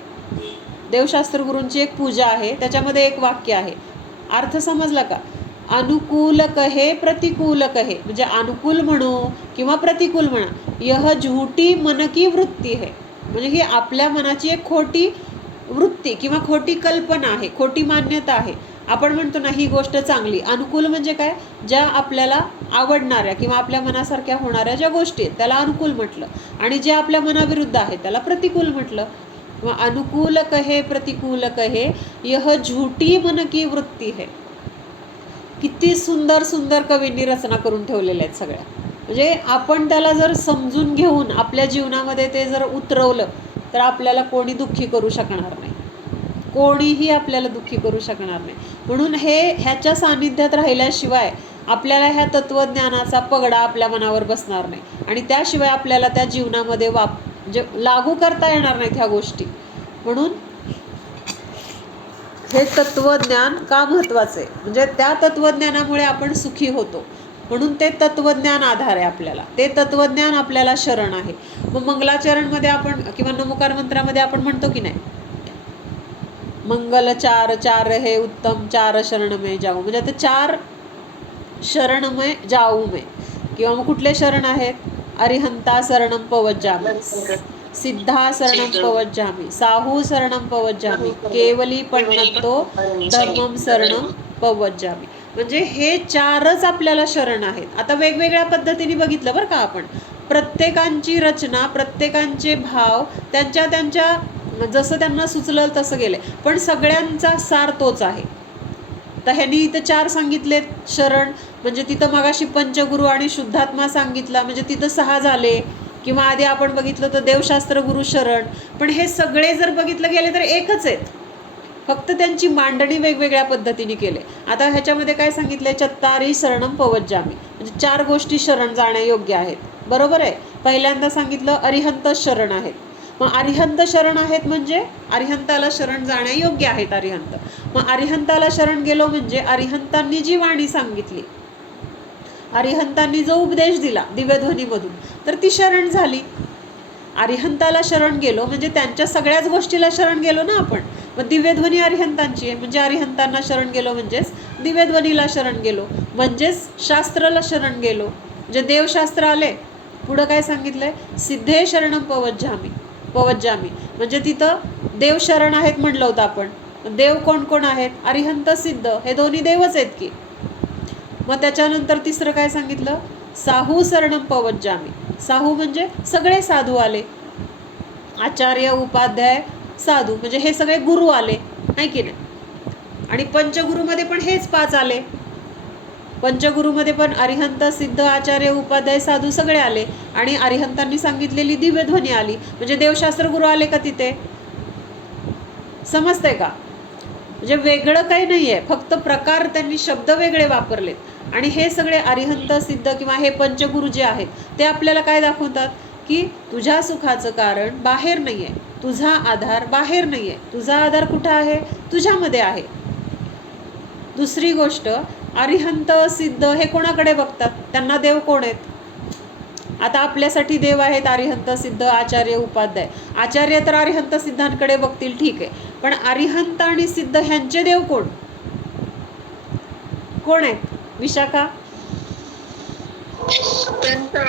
देवशास्त्र गुरूंची एक पूजा आहे, त्याच्यामध्ये एक वाक्य आहे. अर्थ समजला का? अनुकूल कहे प्रतिकूल कहे म्हणजे अनुकूल म्हणो किंवा प्रतिकूल म्हणा, यह झूठी मन की वृत्ती है. म्हणजे ही आपल्या मनाची एक खोटी वृत्ती किंवा खोटी कल्पना आहे, खोटी मान्यता आहे. आपण म्हणतो ना ही गोष्ट चांगली. अनुकूल म्हणजे काय? ज्या आपल्याला आवडणाऱ्या किंवा आपल्या मनासारख्या होणाऱ्या ज्या गोष्टी आहेत त्याला अनुकूल म्हटलं आणि जे आपल्या मनाविरुद्ध आहे त्याला प्रतिकूल म्हटलं. किंवा अनुकूल कहे प्रतिकूल कहे यह झूठी मन की वृत्ती है. किती सुंदर सुंदर कवींनी रचना करून ठेवलेल्या आहेत सगळ्या. म्हणजे आपण त्याला जर समजून घेऊन आपल्या जीवनामध्ये ते जर उतरवलं तर आपल्याला कोणी दुःखी करू शकणार नाही, कोणीही आपल्याला दुःखी करू शकणार नाही. म्हणून ह्याच्या सानिध्यात राहिल्याशिवाय आपल्याला ह्या तत्त्वज्ञानाचा पगडा आपल्या मनावर बसणार नाही आणि त्याशिवाय आपल्याला त्या जीवनामध्ये म्हणजे लागू करता येणार नाहीत ह्या गोष्टी. म्हणून हे तत्त्वज्ञान का महत्त्वाचं आहे? म्हणजे त्या तत्त्वज्ञानामुळे आपण सुखी होतो. म्हणून ते तत्त्वज्ञान आधार आहे आपल्याला, ते तत्त्वज्ञान आपल्याला शरण आहे. मग मंगलाचरणमध्ये आपण किंवा नमोकार मंत्रामध्ये आपण म्हणतो की नाही, मंगल चार चार हे उत्तम चार शरणमय जाऊ. म्हणजे आता 4 शरणमय जाऊ मे. किंवा मग कुठले शरण आहेत? अरिहंता शरणम पवज्जामी, सिद्धा शरणम पवज्जामी, साहू शरणम पवज्जामी, केवली पण्णतो धर्मम शरणम पवज्जामी. म्हणजे हे 4च आपल्याला शरण आहेत. आता वेगवेगळ्या पद्धतीने बघितलं बरं का आपण. प्रत्येकांची रचना, प्रत्येकांचे भाव त्यांच्या त्यांच्या जसं त्यांना सुचलं तसं गेलं, पण सगळ्यांचा सार तोच आहे. तर ह्यांनी इथं 4 सांगितलेत शरण. म्हणजे तिथं मगाशी पंचगुरु आणि शुद्धात्मा सांगितला, म्हणजे तिथं 6 झाले. किंवा आधी आपण बघितलं तर देवशास्त्र गुरु शरण. पण हे सगळे जर बघितलं गेले तर एकच आहेत, फक्त त्यांची मांडणी वेगवेगळ्या पद्धतीने केले. आता ह्याच्यामध्ये काय सांगितलंय? चत्तारी शरणम पवज्जामी, म्हणजे 4 गोष्टी शरण जाण्या योग्य आहेत. बरोबर आहे. पहिल्यांदा सांगितलं अरिहंत शरण आहेत. मग अरिहंत शरण आहेत म्हणजे अरिहंताला शरण जाण्या योग्य आहेत अरिहंत. मग अरिहंताला शरण गेलो म्हणजे अरिहंतांनी जी वाणी सांगितली, अरिहंतांनी जो उपदेश दिला दिव्यध्वनीमधून, तर ती शरण झाली. अरिहंताला शरण गेलो म्हणजे त्यांच्या सगळ्याच गोष्टीला शरण गेलो ना आपण. मग दिव्यध्वनी अरिहंतांची आहे म्हणजे अरिहंतांना शरण गेलो म्हणजेच दिव्यध्वनीला शरण गेलो, म्हणजेच शास्त्राला शरण गेलो. म्हणजे देवशास्त्र आले. पुढं काय सांगितलंय? सिद्धे शरणम पवज्जामी, पवज्जामी म्हणजे तिथं देव शरण आहेत म्हणलं होतं आपण. देव कोण कोण आहेत? अरिहंत सिद्ध, हे दोन्ही देवच आहेत की. मग त्याच्यानंतर तिसरं काय सांगितलं? साहू शरणम पवज्जामी. साहू म्हणजे सगळे साधू आले. आचार्य, उपाध्याय, साधू, म्हणजे हे सगळे गुरु आले, आहे की नाही. आणि पंचगुरूमध्ये पण हेच 5 आले. पंचगुरूमध्ये पण अरिहंत, सिद्ध, आचार्य, उपाध्याय, साधू सगळे आले. आणि अरिहंतांनी सांगितलेली दिव्यध्वनी आली, म्हणजे देवशास्त्र गुरु आले का तिथे. समजतंय का. म्हणजे वेगळं काही नाही आहे, फक्त प्रकार त्यांनी शब्द वेगळे वापरलेत. आणि हे सगळे अरिहंत, सिद्ध किंवा हे पंचगुरु जे आहेत ते आपल्याला काय दाखवतात की तुझ्या सुखाचं कारण बाहेर नाही आहे, तुझा आधार बाहेर नाही आहे, तुझा आधार कुठं आहे, तुझ्यामध्ये आहे. दुसरी गोष्ट, अरिहंत, सिद्ध हे कोणाकडे बघतात, त्यांना देव कोण आहेत. आता आपल्यासाठी देव आहेत अरिहंत, सिद्ध, आचार्य, उपाध्याय. आचार्य तर अरिहंत सिद्धांकडे बघतील, ठीक आहे, पण अरिहंत आणि सिद्ध ह्यांचे देव कोण कोण आहेत. विशाखा. त्यांचा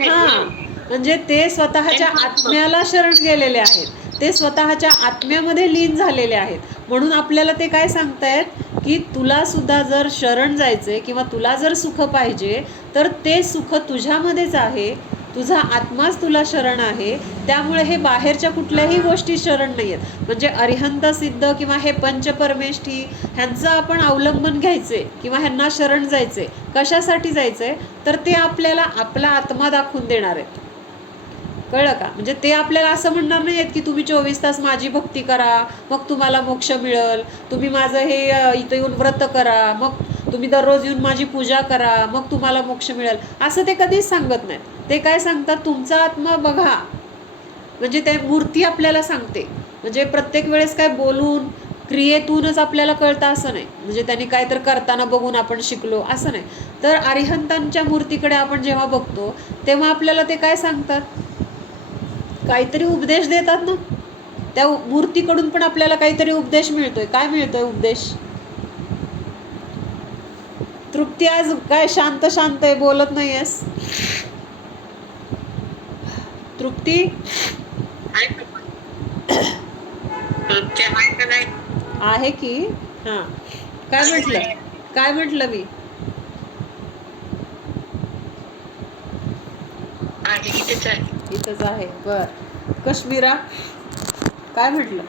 हां, म्हणजे ते स्वतःच्या आत्म्याला शरण गेलेले आहेत, ते स्वतःच्या आत्म्यामध्ये लीन झालेले आहेत. म्हणून आपल्याला ते काय सांगतायत की तुला सुद्धा जर शरण जायचे किंवा तुला जर सुख पाहिजे तर ते सुख तुझ्यामध्येच आहे, तुझा आत्माच तुला शरण आहे. त्यामुळे हे बाहेरच्या कुठल्याही गोष्टी शरण नाही आहेत. म्हणजे अरिहंत, सिद्ध किंवा हे पंचपरमेष्ठी ह्यांचं आपण अवलंबन घ्यायचे किंवा ह्यांना शरण जायचे. कशासाठी जायचंय तर ते आपल्याला आपला आत्मा दाखवून देणार आहेत. कळलं का. म्हणजे ते आपल्याला असं म्हणणार नाही आहेत की तुम्ही 24 तास माझी भक्ती करा मग तुम्हाला मोक्ष मिळेल, तुम्ही माझं हे इथं येऊन व्रत करा, मग तुम्ही दररोज येऊन माझी पूजा करा, मग तुम्हाला मोक्ष मिळेल, असं ते कधीच सांगत नाहीत. ते काय सांगतात, तुमचा आत्मा बघा. म्हणजे ते मूर्ती आपल्याला सांगते. म्हणजे प्रत्येक वेळेस काय बोलून क्रियेतूनच आपल्याला कळतं असं नाही. म्हणजे त्यांनी काय तर करताना बघून आपण शिकलो असं नाही. तर अरिहंतांच्या मूर्तीकडे आपण जेव्हा बघतो तेव्हा आपल्याला ते काय सांगतात, काहीतरी उपदेश देतात ना. त्या मूर्तीकडून पण आपल्याला काहीतरी उपदेश मिळतोय. काय मिळतोय उपदेश. तृप्ती आज काय शांत शांत आहे, बोलत नाही आहेस. तृप्ती आहे की. हां, काय म्हटलं, काय म्हटलं मी. इथंच आहे. बर. कश्मीरा काय म्हटलं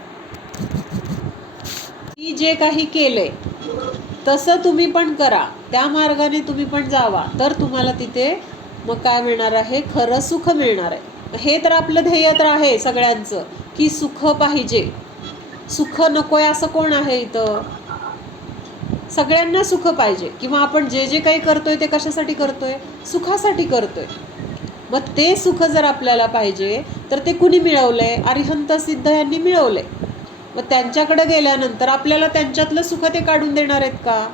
की जे काही केलंय तसं तुम्ही पण करा, त्या मार्गाने तुम्ही पण जावा, तर तुम्हाला तिथे मग काय मिळणार आहे, खरं सुख मिळणार आहे. हे तर आपलं ध्येय तर आहे सगळ्यांचं की सुख पाहिजे. सुख नकोय असं कोण आहे इथं. सगळ्यांना सुख पाहिजे. किंवा आपण जे जे काही करतोय ते कशासाठी करतोय, सुखासाठी करतोय. मग ते सुख जर आपल्याला पाहिजे तर ते कुणी मिळवलंय, अरिहंत, सिद्ध यांनी मिळवलंय. मग त्यांच्याकडे गेल्यानंतर आपल्याला त्यांच्यातलं सुख ते काढून देणार आहेत का,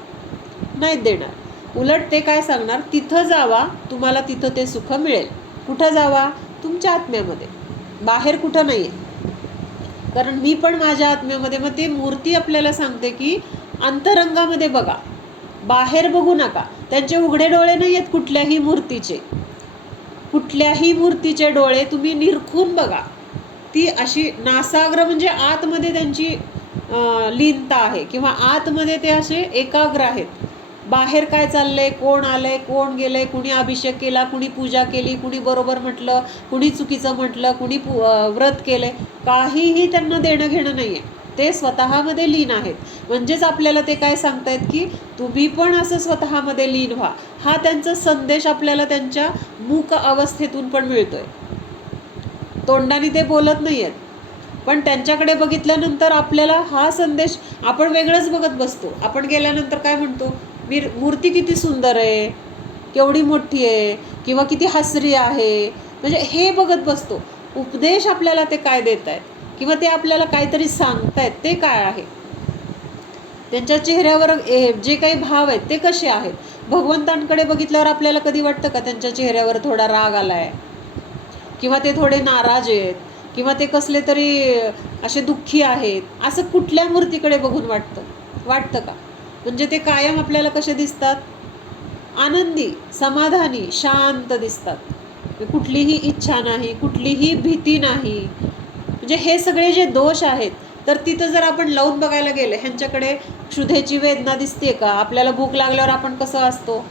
नाहीत देणार. उलट ते काय सांगणार, तिथं जावा, तुम्हाला तिथं ते सुख मिळेल. कुठं जावा, तुमच्या आत्म्यामध्ये, बाहेर कुठं नाही आहे. कारण मी पण माझ्या आत्म्यामध्ये. मग ती मूर्ती आपल्याला सांगते की अंतरंगामध्ये बघा, बाहेर बघू नका. त्यांचे उघडे डोळे नाही आहेत कुठल्याही मूर्तीचे. कुठल्याही मूर्तीचे डोळे तुम्ही निरखून बघा, ती अशी नासाग्र, म्हणजे आतमध्ये त्यांची लीनता आहे किंवा आतमध्ये ते असे एकाग्र आहेत. बाहेर काय चाललंय, कोण आलंय, कोण गेलंय, कुणी अभिषेक केला, कुणी पूजा केली, कुणी बरोबर म्हटलं, कुणी चुकीचं म्हटलं, कुणी व्रत केलंय, काहीही त्यांना देणं घेणं नाही आहे. ते स्वतःमध्ये लीन आहेत. म्हणजेच आपल्याला ते काय सांगतायत की तुम्ही पण असं स्वतःमध्ये लीन व्हा. हा त्यांचा संदेश आपल्याला त्यांच्या मूक अवस्थेतून पण मिळतोय. तोंडाने ते बोलत नाही आहेत, पण त्यांच्याकडे बघितल्यानंतर आपल्याला हा संदेश, आपण वेगळंच बघत बसतो. आपण गेल्यानंतर काय म्हणतो, मूर्ती किती सुंदर आहे, केवढी मोठी आहे, किंवा किती हसरी आहे, म्हणजे हे बघत बसतो. उपदेश आपल्याला ते काय देत आहेत किंवा ते आपल्याला काहीतरी सांगतायत ते काय आहे. त्यांच्या चेहऱ्यावर जे काही भाव आहेत ते कसे आहेत. भगवंतांकडे बघितल्यावर आपल्याला कधी वाटतं का त्यांच्या चेहऱ्यावर थोडा राग आलाय, किंवा ते थोडे नाराज आहेत, किंवा ते कसले तरी असे दुःखी आहेत, असं कुठल्या मूर्तीकडे बघून वाटतं का. म्हणजे ते कायम आपल्याला कसे दिसतात, आनंदी, समाधानी, शांत दिसतात. कुठलीही इच्छा नाही, कुठलीही भीती नाही. म्हणजे हे सगळे जे दोष आहेत, तर तिथं जर आपण लावून बघायला गेलं, ह्यांच्याकडे क्षुधेची वेदना दिसते का. आपल्याला भूक लागल्यावर आपण कसं असतो,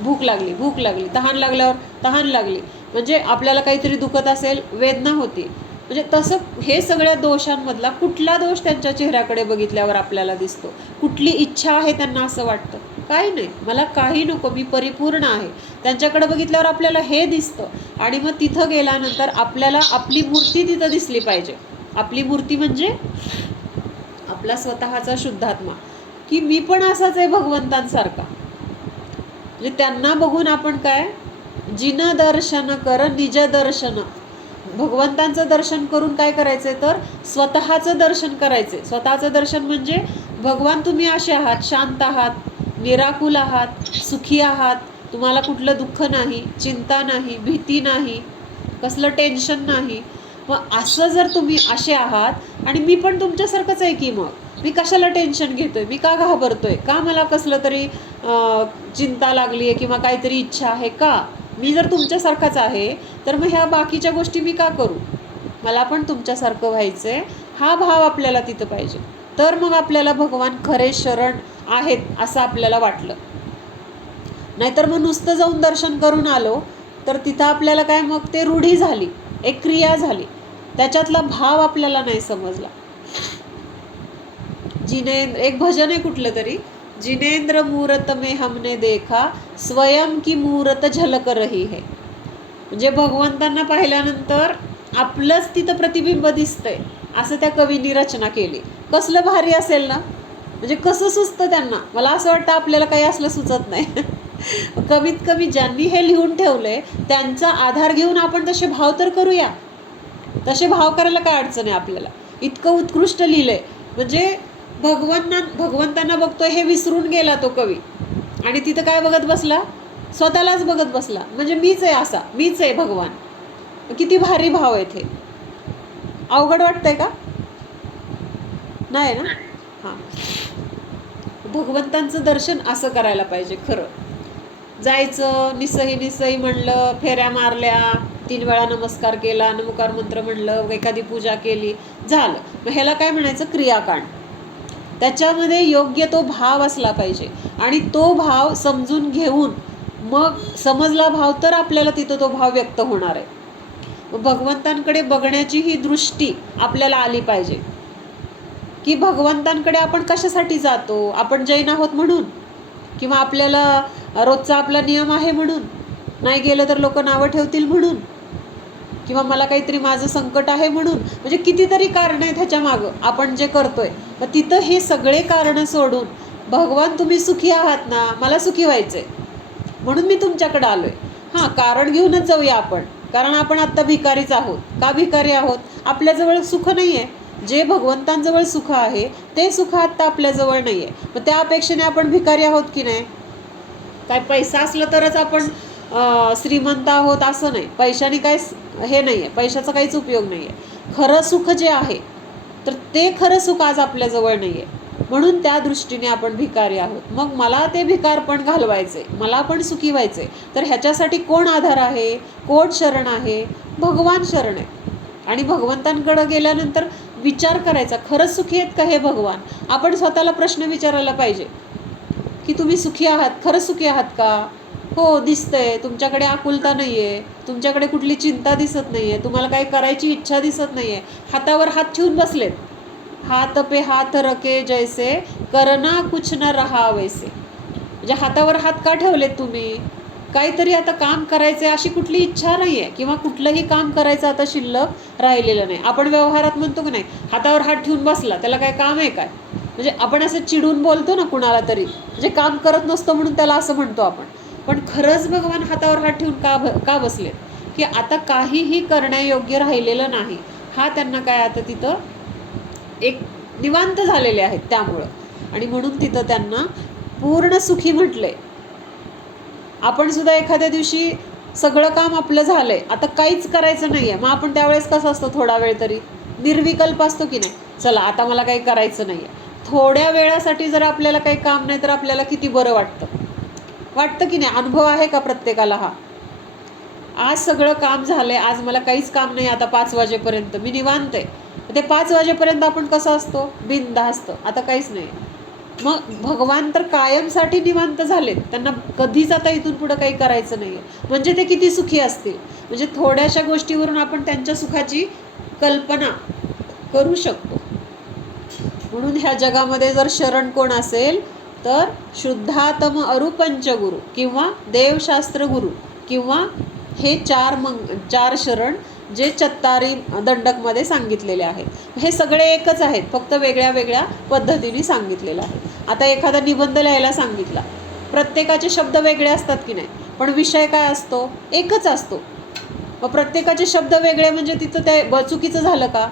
भूक लागली, तहान लागल्यावर तहान लागली. म्हणजे आपल्याला काहीतरी दुखत असेल, वेदना होती, म्हणजे तसं हे सगळ्या दोषांमधला कुठला दोष त्यांच्या चेहऱ्याकडे बघितल्यावर आपल्याला दिसतो? कुठली इच्छा आहे त्यांना असं वाटतं? काही नाही, मला काही नको, मी परिपूर्ण आहे. त्यांच्याकडे बघितल्यावर आपल्याला हे दिसतं आणि मग तिथं गेल्यानंतर आपल्याला आपली मूर्ती तिथं दिसली पाहिजे. आपली मूर्ती म्हणजे आपला स्वतःचा शुद्धात्मा, की मी पण असाच आहे भगवंतांसारखा. म्हणजे त्यांना बघून आपण काय, जिन दर्शन कर निज दर्शन, भगवंतांचं दर्शन करून काय करायचंय तर स्वतःचं दर्शन करायचंय. स्वतःचं दर्शन म्हणजे भगवान तुम्ही असे आहात, शांत आहात, निराकुल आहात, सुखी आहात, तुम्हाला कुठलं दुःख नाही, चिंता नाही, भीती नाही, कसलं टेन्शन नाही. मग असं जर तुम्ही असे आहात आणि मी पण तुमच्यासारखंच आहे की, मग मी कशाला टेन्शन घेतोय, मी का घाबरतोय, का मला कसलं तरी चिंता लागली आहे किंवा काहीतरी इच्छा आहे का? मी जर तुमच्यासारखाच आहे तर मग ह्या बाकीच्या गोष्टी मी का करू? मला पण तुमच्यासारखं व्हायचं आहे, हा भाव आपल्याला तिथं पाहिजे. तर मग आपल्याला भगवान खरे शरण आहेत असं आपल्याला वाटलं. नाहीतर मग नुसतं जाऊन दर्शन करून आलो तर तिथं आपल्याला काय, मग ते रूढी झाली, एक क्रिया झाली, त्याच्यातला भाव आपल्याला नाही समजला. जिनेंद्र, एक भजन आहे कुठलं तरी, जिनेंद्र मूरत में हमने देखा, स्वयं की मूरत झलक रही है. म्हणजे भगवंतांना पाहिल्यानंतर आपलंच तिथं प्रतिबिंब दिसतंय असं त्या कवींनी रचना केली. कसलं भारी असेल ना. म्हणजे कसं सुचतं त्यांना. मला असं वाटतं आपल्याला काही असलं सुचत नाही. कमीत कमी ज्यांनी हे लिहून ठेवलंय त्यांचा आधार घेऊन आपण तसे भाव तर करूया. तसे भाव करायला काय अडचण आहे आपल्याला. इतकं उत्कृष्ट लिहिलंय. म्हणजे भगवंतांना बघतोय हे विसरून गेला तो कवी आणि तिथं काय बघत बसला, स्वतःलाच बघत बसला. म्हणजे मीच आहे असा, मीच आहे भगवान. किती भारी भाव आहेत हे. अवघड वाटतंय का? नाही ना. हां, भगवंतांचं दर्शन असं करायला पाहिजे खरं. जायचं, निसही म्हणलं, फेऱ्या मारल्या, 3 वेळा नमस्कार केला, नमोकार मंत्र म्हणलं, एखादी पूजा केली, झालं. मग ह्याला काय म्हणायचं, क्रियाकांड. त्याच्यामध्ये योग्य तो भाव असला पाहिजे आणि तो भाव समजून घेऊन मग समजला भाव तर आपल्याला तिथं तो भाव व्यक्त होणार आहे. भगवंतांकडे बघण्याची ही दृष्टी आपल्याला आली पाहिजे की भगवंतांकडे आपण कशासाठी जातो. आपण जैन आहोत म्हणून, किंवा आपल्याला रोजचा आपला नियम आहे म्हणून, नाही गेलं तर लोक नावं ठेवतील म्हणून, किंवा मला काहीतरी माझं संकट आहे म्हणून. म्हणजे कितीतरी कारणं आहेत ह्याच्या मागं आपण जे करतोय. मग तिथं हे सगळे कारणं सोडून भगवान तुम्ही सुखी आहात ना, मला सुखी व्हायचंय म्हणून मी तुमच्याकडे आलोय. हां, कारण घेऊनच जाऊया आपण, कारण आपण आत्ता भिकारीच आहोत. का भिकारी आहोत? आपल्याजवळ सुख नाही आहे. जे भगवंतांजवळ सुख आहे ते सुख आत्ता आपल्याजवळ नाही आहे. मग त्या अपेक्षेने आपण भिकारी आहोत की नाही. काय पैसा असलं तरच आपण श्रीमंत आहोत असं नाही. पैशाने काय हे नाही आहे, पैशाचा काहीच उपयोग नाही आहे. खरं सुख जे आहे तर ते खरं सुख आज आपल्याजवळ नाही आहे. म्हणून त्या दृष्टीने आपण भिकारी आहोत. मग मला ते भिकार पण घालवायचे, मला पण सुखी व्हायचे. तर ह्याच्यासाठी कोण आधार आहे, कोण शरण आहे? भगवान शरण आहे. आणि भगवंतांकडे गेल्यानंतर विचार करायचा, खरंच सुखी आहेत का हे भगवान? आपण स्वतःला प्रश्न विचारायला पाहिजे की तुम्ही सुखी आहात, खरंच सुखी आहात का? हो, दिसतंय. तुमच्याकडे आकुलता नाही आहे, तुमच्याकडे कुठली चिंता दिसत नाही आहे, तुम्हाला काही करायची इच्छा दिसत नाही आहे. हातावर हात ठेवून बसलेत. हात पे हात रखे जैसे, करना कुछ न रहा वैसे. म्हणजे हातावर हात का ठेवलेत तुम्ही? काहीतरी आता काम करायचं आहे अशी कुठली इच्छा नाही आहे, किंवा कुठलंही काम करायचं आता शिल्लक राहिलेलं नाही. आपण व्यवहारात म्हणतो की नाही, हातावर हात ठेवून बसला, त्याला काय काम आहे काय? म्हणजे आपण असं चिडून बोलतो ना कुणाला तरी, म्हणजे काम करत नसतो म्हणून त्याला असं म्हणतो आपण. पण खरंच भगवान हातावर हात ठेवून का बसलेत? की आता काहीही करण्यायोग्य राहिलेलं नाही. हा त्यांना काय आता तिथं एक निवांत झालेले आहेत त्यामुळं. आणि म्हणून तिथं त्यांना पूर्ण सुखी म्हटलंय. आपण सुद्धा एखाद्या दिवशी सगळं काम आपलं झालंय, आता काहीच करायचं नाही आहे, मग आपण त्यावेळेस कसं असतं, थोडा वेळ तरी निर्विकल्प असतो की नाही. चला आता मला काही करायचं नाही आहे. थोड्या वेळासाठी जर आपल्याला काही काम नाही तर आपल्याला किती बरं वाटतं की नाही. अनुभव आहे का प्रत्येकाला हा? आज सगळं काम झालंय, आज मला काहीच काम नाही, आता 5 वाजेपर्यंत मी निवांत आहे. ते 5 वाजेपर्यंत आपण कसं असतो, बिनधास्त, आता काहीच नाही. मग भगवान तर कायमसाठी निवांत झालेत, त्यांना कधीच आता इथून पुढं काही करायचं नाही आहे. म्हणजे ते किती सुखी असतील. म्हणजे थोड्याशा गोष्टीवरून आपण त्यांच्या सुखाची कल्पना करू शकतो. म्हणून ह्या जगामध्ये जर शरण कोण असेल तर शुद्धातम अरुपंचगुरु किंवा देवशास्त्र गुरु किंवा हे चार शरण जे चत्तारी दंडकमध्ये सांगितलेले आहेत. हे सगळे एकच आहेत, फक्त वेगळ्या वेगळ्या पद्धतीने सांगितलेलं आहे. आता एखादा निबंध लिहायला सांगितला, प्रत्येकाचे शब्द वेगळे असतात की नाही, पण विषय काय असतो? एकच असतो. मग प्रत्येकाचे शब्द वेगळे म्हणजे तिथं ते चुकीचं झालं का?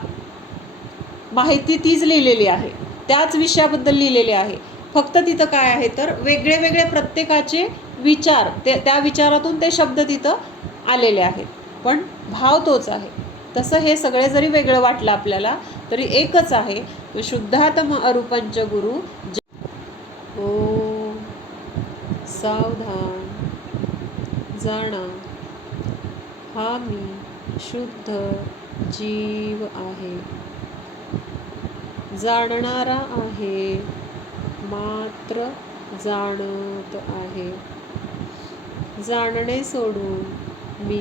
माहिती तीच लिहिलेली आहे, त्याच विषयाबद्दल लिहिलेली आहे. फक्त तिथं काय आहे तर वेगळे वेगळे प्रत्येकाचे विचार, त्या विचारातून ते शब्द तिथं आलेले आहेत, पण भाव तोच आहे. तसं हे सगळे जरी वेगळं वाटलं आपल्याला तरी एकच आहे. शुद्धातम अरुपंच गुरु. ओ सावधान जाणा, हा मी शुद्ध जीव आहे, जाणणारा आहे, मात्र जाणत आहे. जाणणे सोडून मी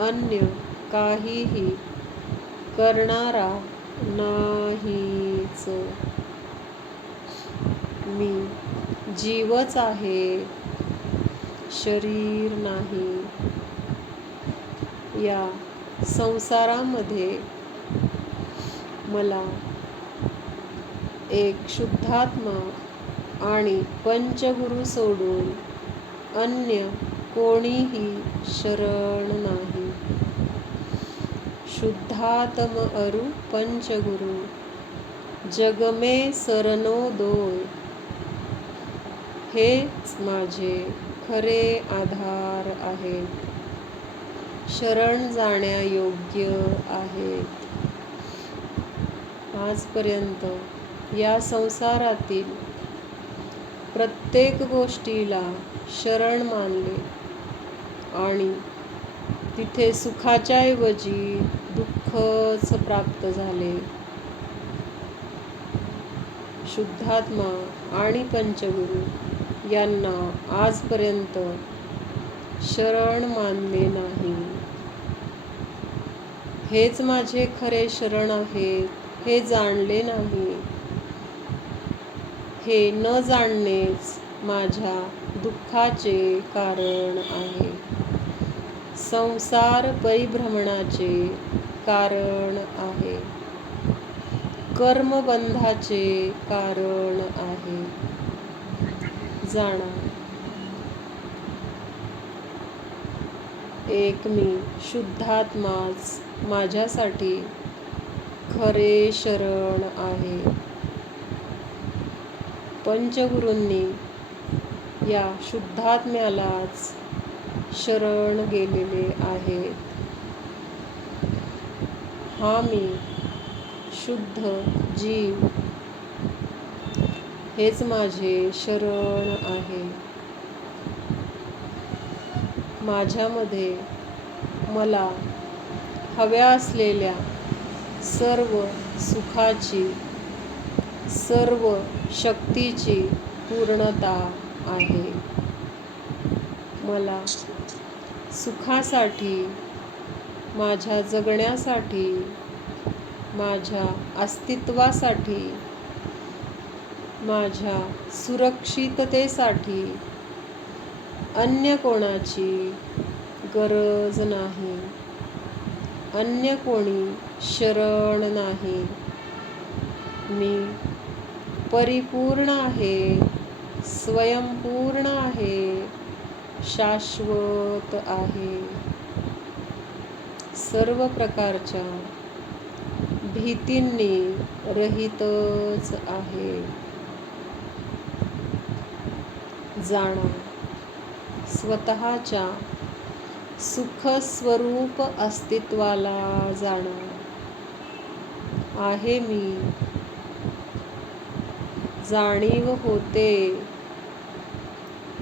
अन्य काहीही करणारा नाहीच. मी जीवच आहे, शरीर नाही. या संसारामध्ये मला एक शुद्धात्मा आणि पंचगुरु सोडून अन्य कोणीही शरण नाही. शुद्धात्म अरु पंचगुरु जगमे सरनो दोय, हेच माझे खरे आधार आहेत, शरण जाण्यायोग्य आहेत. आजपर्यंत या संसारातील प्रत्येक गोष्टीला शरण मानले आणि तिथे सुखाच्या ऐवजी दुःखच प्राप्त झाले. शुद्धात्मा आणि पंचगुरु यांना आजपर्यंत शरण मानले नाही. हेच माझे खरे शरण आहेत हे जाणले नाही. हे न जाणणेच माझ्या दुःखाचे कारण आहे, संसार परिभ्रमणाचे कारण आहे, कर्मबंधाचे कारण आहे. जाणा, एक मी शुद्धात्माच माझ्यासाठी खरे शरण आहे. पंचगुरूंनी या शुद्धात्म्यालाच शरण गेलेले आहेत. हा मी शुद्ध जीव, हेच माझे शरण आहे. माझ्यामध्ये मला हव्या असलेल्या सर्व सुखाची, सर्व शक्तीची पूर्णता आहे. मला सुखासाठी, माझ्या जगण्यासाठी, माझ्या अस्तित्वासाठी, माझ्या सुरक्षिततेसाठी अन्य कोणाची गरज नाही. अन्य कोणी शरण नाही. मी परिपूर्ण आहे, स्वयंपूर्ण आहे, शाश्वत आहे. सर्व प्रकारच्या भीतींनी रहितच आहे. जाणा, स्वतःच्या सुखस्वरूप अस्तित्वाला जाणा. आहे मी, जाणीव होते.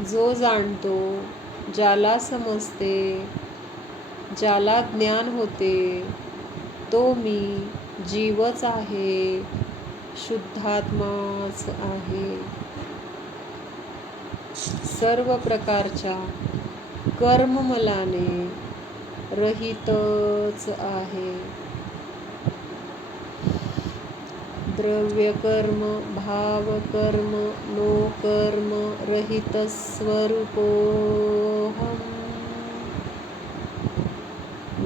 जो जाणतो, ज्याला समजते, ज्याला ज्ञान होते, तो मी जीवच आहे, शुद्धात्माच आहे. सर्व प्रकारच्या कर्ममलाने रहितच आहे. द्रव्यकर्म भावकर्म नो कर्म रहित स्वरूपोऽहम्.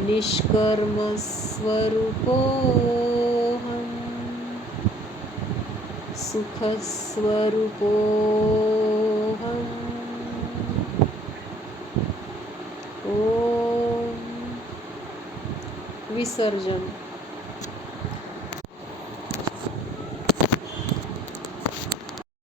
निष्कर्म स्वरूपोऽहम्. सुखस्वरूपोऽहम्. ओम. विसर्जन.